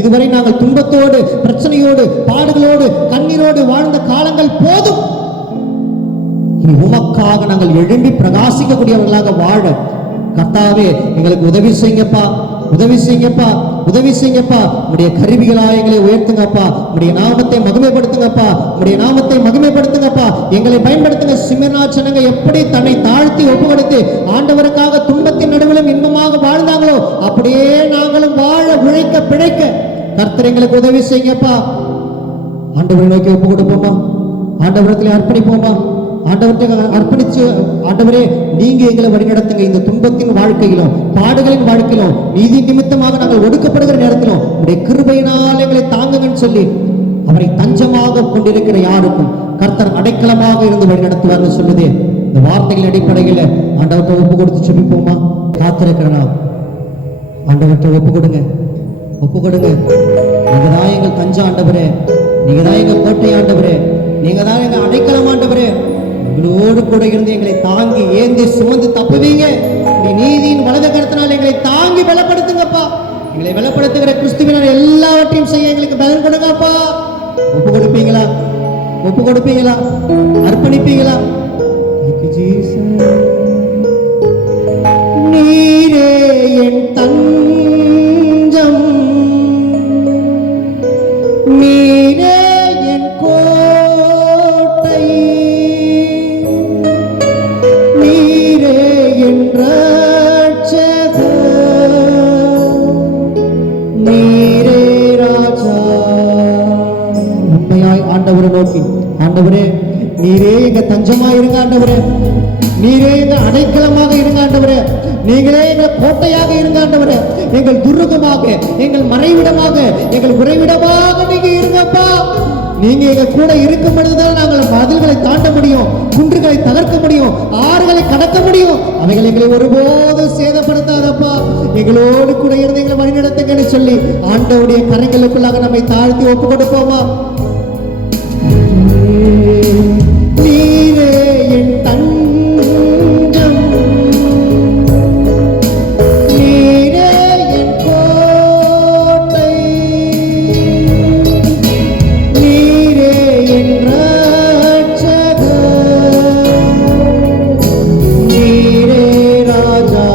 இதுவரை நாங்கள் துன்பத்தோடு, பிரச்சனையோடு, பாடுகளோடு, கண்ணீரோடு வாழ்ந்த காலங்கள் போதும். இனி உமக்காக நாங்கள் எழும்பி பிரகாசிக்கக்கூடியவர்களாக வாழ கர்த்தாவே எங்களுக்கு உதவி செய்யுங்கப்பா, உதவி செய்யுங்கப்பா, உதவி செய்யுங்கப்பா. உடைய கருவிகளாக எங்களை உயர்த்துங்கப்பா, உடைய நாமத்தை மகிமைப்படுத்துங்கப்பா, உடைய நாமத்தை மகிமைப்படுத்துங்கப்பா. எங்களை பயன்படுத்துங்க. சிமிர்னா ஜனங்க எப்படி தன்னை தாழ்த்தி ஒப்பு கொடுத்து ஆண்டவருக்காக துன்பத்தின் நடுவிலும் இன்பமாக வாழ்ந்தாங்களோ அப்படியே நாங்களும் வாழ, உழைக்க, பிழைக்க கர்த்தர் எங்களுக்கு உதவி செய்யுங்கப்பா. ஆண்டவரை நோக்கி ஒப்பு கொடுப்போமா, ஆண்டவரத்தில் அர்ப்பணிப்போமா, ஆண்டவர்கிட்ட அர்ப்பணிச்சு ஆண்டவரே நீங்க எங்களை வழிநடத்துங்க. இந்த துன்பத்தின் வாழ்க்கையிலும் பாடுகளின் வாழ்க்கையிலும் நீதி நிமித்தமாக நாங்கள் ஒடுக்கப்படுகிற நேரத்திலும் உடைய கிருபையினால் எங்களை தாங்குங்கன்னு சொல்லி அவரை தஞ்சமாக கொண்டிருக்கிற யாருக்கும் கர்த்தர் அடைக்கலமாக இருந்து வழிநடத்துவார்னு சொல்லுதே. இந்த வார்த்தைகள் அடிப்படையில் ஆண்டவர்கிட்ட ஒப்பு கொடுத்து சொல்லிப்போமா. காத்திருக்கிறனா ஆண்டவர்கிட்ட ஒப்பு கொடுங்க, ஒப்பு கொடுங்க. நீங்க தான் எங்கள் தஞ்சம் ஆண்டவரே, நீங்க தான் எங்கள் கோட்டை ஆண்டவரே, நீங்க தான் எங்கள் அடைக்கலம் ஆண்டவரே. உங்களோடு கூட இருந்து எங்களை தாங்கி ஏந்தி சுமந்து தப்புவீங்க. நீதியின் வலது கருத்தினால் எங்களை தாங்கி பலப்படுத்துங்கப்பா. எங்களை பலப்படுத்துகிற கிறிஸ்துவினர் எல்லாவற்றையும் செய்ய எங்களுக்கு பலன் கொடுங்கப்பா. ஒப்பு கொடுப்பீங்களா? ஒப்பு கொடுப்பீங்களா? அர்ப்பணிப்பீங்களா? நீரே என் தஞ்சம், நீரே என் கோட்டை, நீரே என் ரட்சகர், நீரே ராஜா. நோக்கி, ஆண்டவரே நீரே எங்க தஞ்சமா இருங்க ஆண்டவரே, நீரே எங்க அடைக்கலமாக இருங்க ஆண்டவரே, நீங்களே எங்கள் கோட்டையாக இருங்க ஆண்டவரே, எங்கள் துருகமாக, எங்கள் மறைவிடமாக, எங்கள் உறைவிடமாக நீங்க இருங்கப்பா. நீங்க எங்க கூட இருக்கும் பொழுதுதான் நாங்கள் மதில்களை தாண்ட முடியும், குன்றுகளை தகர்க்க முடியும், ஆறுகளை கடக்க முடியும். அவைகள் எங்களை ஒருபோது சேதப்படுத்தாதப்பா. எங்களோடு கூட இருந்து எங்களை வழிநடத்துங்கன்னு சொல்லி ஆண்டவருடைய கரங்களுக்குள்ளாக நம்மை தாழ்த்தி ஒப்பு கொடுப்போமா. நீரே என் தஞ்சம், நீரே என் கோட்டை, நீரே என் ரட்சகர், நீரே ராஜா.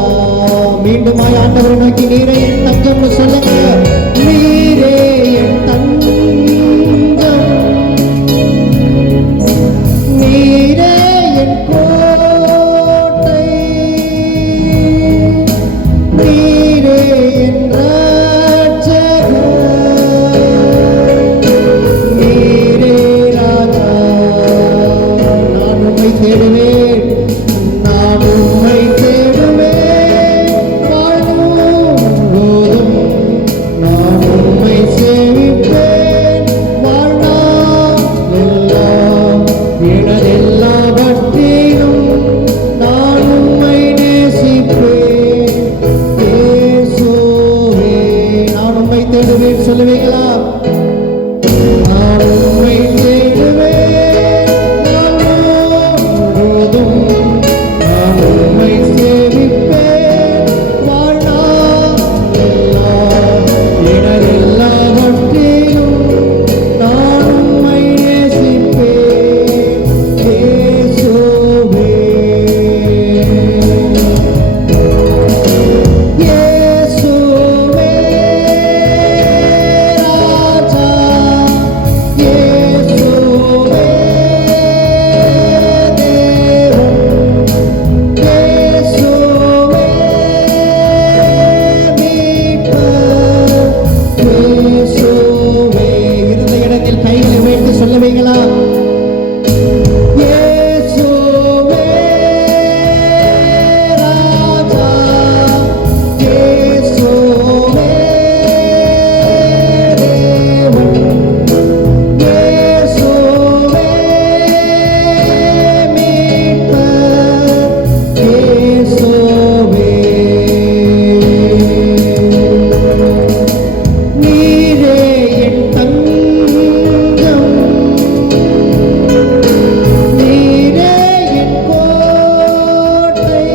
மீண்டுமாய் ஆண்டவரை நோக்கி நீரே என் தஞ்சம்னு சொல்லுங்க. நீரே என் தஞ்சம், நீரே என் கோட்டை, நீரே என் ரட்சகர், நீரே ராஜா. நான் உம்மை தேடுவேன், நான் உம்மை தேடுவேன், வாழ்வும் போதும் நான் உம்மை சேவிப்பேன், வாழ்நாள் எல்லாம் எனதெல்லாவற்றிலும் நான் உம்மை நேசிப்பேன். இயேசுவே நான் உம்மை தேடுவேன் சொல்லுவீங்களா? நான் உம்மை தேடுவேன், நாள் முழுவதும் நான் உம்மை சேவிப்பேன், வாழ்நாள் எல்லாம் எனதெல்லாவற்றிலும் நான் உம்மை நேசிப்பேன். இயேசுவே, இயேசுவே ராஜா, இயேசுவே தேவன், இயேசுவே மீட்பர், இயேசுவே. இருந்த இடத்தில் கைகளை வைத்து சொல்லுவீங்களா? இயேசுவே ராஜா, இயேசுவே தேவன், இயேசுவே மீட்பர், இயேசுவே. நீரே என் தஞ்சம், நீரே என் கோட்டை,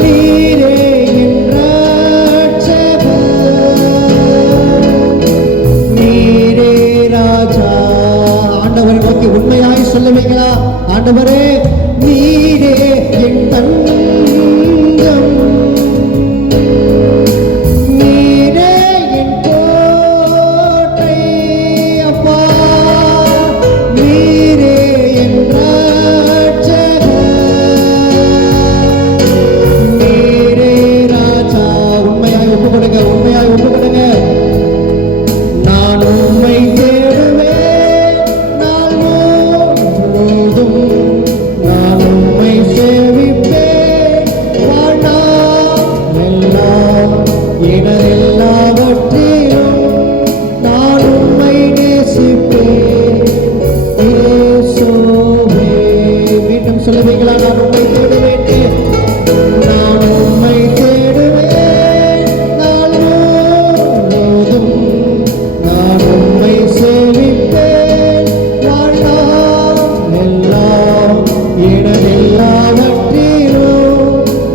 நீரே என் ரட்சகர், நீரே ராஜா. ஆண்டவரை நோக்கி உண்மையாய் சொல்லுவீங்களா? ஆண்டவரே நீரே என் தஞ்சம், நீரே என் கோட்டை, அப்பா நீரே என் ரட்சகர், நீரே ராஜா. உண்மையாய் ஒப்பு கொடுங்க, உண்மையாய் ஒப்பு கொடுங்க. நான் உம்மை தேடுவேன், நாள் முழுவதும் நான் உம்மை சேவிப்பேன், வாழ்நாள் எல்லாம் எனதெல்லாவற்றிலும் நான் உம்மை நேசிப்பேன். இயேசுவே, மீண்டும் சொல்லுவீங்களா? நான் உம்மை தேடுவேன், நான் உம்மை தேடுவேன், நாள் முழுவதும் நான் உம்மை சேவிப்பேன், வாழ்நாள் எல்லாம் எனதெல்லாவற்றிலும்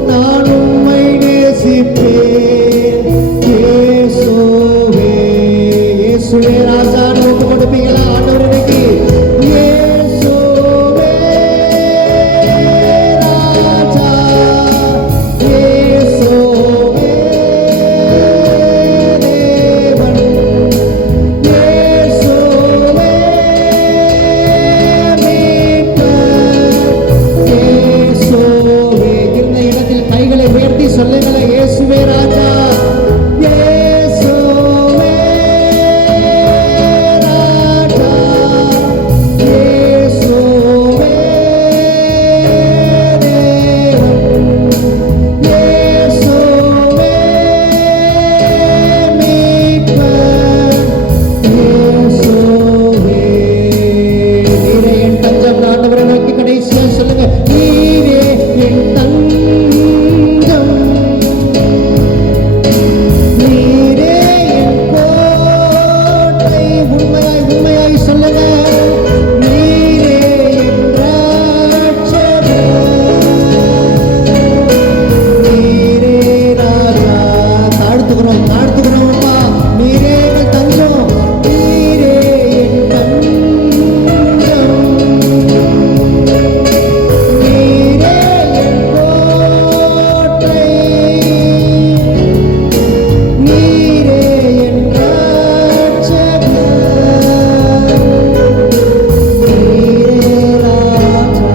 நான் உம்மை நேசிப்பேன். தாழ்த்துகிறோம் தாழ்த்துகிறோம் அப்பா. நீரே எங்கள் தஞ்சம், நீரே என் தஞ்சம், நீரே என் கோட்டை, நீரே என் ரட்சகர், நீரே ராஜா.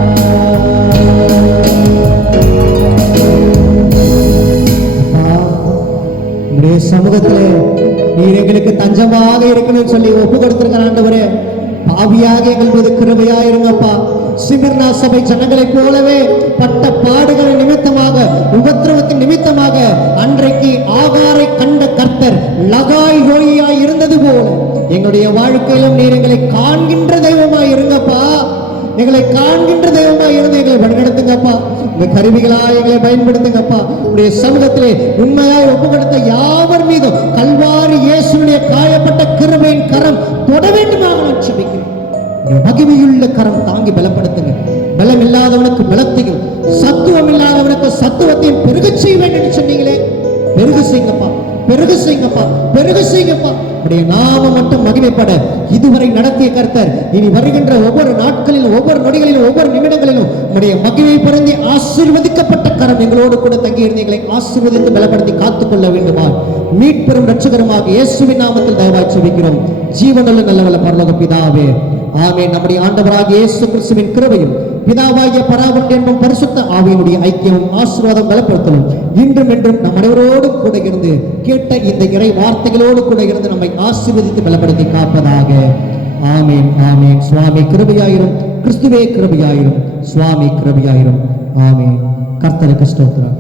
உம்முடைய சமூகத்திலே நீர் எங்களுக்கு தஞ்சமாக இருக்கணும்னு சொல்லி ஒப்பு கொடுத்திருக்கிற ஆண்டவரே, பாவியாக எங்கள் மீது கிருபையா இருங்கப்பா. சிமிர்னா சபை ஜனங்களைப் போலவே பட்ட பாடுகளின் நிமித்தமாக, உபத்திரவத்தின் நிமித்தமாக அன்றைக்கு ஆகாரை கண்ட கர்த்தர் லகாய் ஒளியாய் இருந்தது போல எங்களுடைய வாழ்க்கையிலும் நீர் எங்களை காண்கின்ற தெய்வமாய் இருங்கப்பா. எங்களை காண்கின்ற தெய்வமாய் இருந்து எங்களை வழிநடத்துங்கப்பா. இந்த கருவிகளா எங்களை பயன்படுத்துங்கப்பா. உடைய சமூகத்திலே உண்மையாய் ஒப்பு கொடுத்த யாவர் மீதும் கல்வாரி இயேசுடைய காயப்பட்ட கிருபையின் கரம் தொட வேண்டுமாக நான் ஜெபிக்கிறேன். மகிமையுள்ள கரம் தாங்கி பலப்படுத்துங்க. பலம் இல்லாதவனுக்கு பலத்தையும், சத்துவம் இல்லாதவனுக்கு சத்துவத்தையும் பெருக செய்ய வேண்டும் என்று சொன்னீங்களே. பெருக செய்யுங்கப்பா, பெருக செய்யுங்கப்பா, பெருக செய்யுங்கப்பா. உடைய நாமம் மட்டும் மகிமைப்பட இதுவரை நடத்திய கர்த்தர் இனி வருகின்ற ஒவ்வொரு நாட்களிலும், ஒவ்வொரு நொடிகளிலும், ஒவ்வொரு நிமிடங்களிலும் உடைய மகிமை பொருந்தி ஆசீர்வதிக்கப்பட்ட கரம் எங்களோடு கூட தங்கியிருந்து எங்களை ஆசீர்வதித்து பலப்படுத்தி காத்துக்கொள்ள வேண்டுமா. மீட்பெரும் ரட்சகருமாக இயேசுவின் நாமத்தில் தயவாய் ஜெபிக்கிறோம் ஜீவனுள்ள நல்லவல்ல பரலோக பிதாவே, ஆமென். நம்முடைய ஆண்டவராகிய இயேசு கிறிஸ்துவின் கிருபையும் பிதாவாகிய பராபரன் என்பதும் பரிசுத்த ஆவியினுடைய ஐக்கியமும் ஆசீர்வாதம் பலப்படுத்தலும் இன்றும் என்றும் நம் அனைவரோடும் கூட இருந்து கேட்ட இந்த இறை வார்த்தைகளோடு கூட இருந்து நம்மை ஆசீர்வதித்து பலப்படுத்தி காப்பதாக. ஆமென், ஆமென். சுவாமி கிருபையாயிரும், கிறிஸ்துவே கிருபையாயிரும், சுவாமி கிருபையாயிரும். ஆமென். கர்த்தருக்கு ஸ்தோத்திரம்.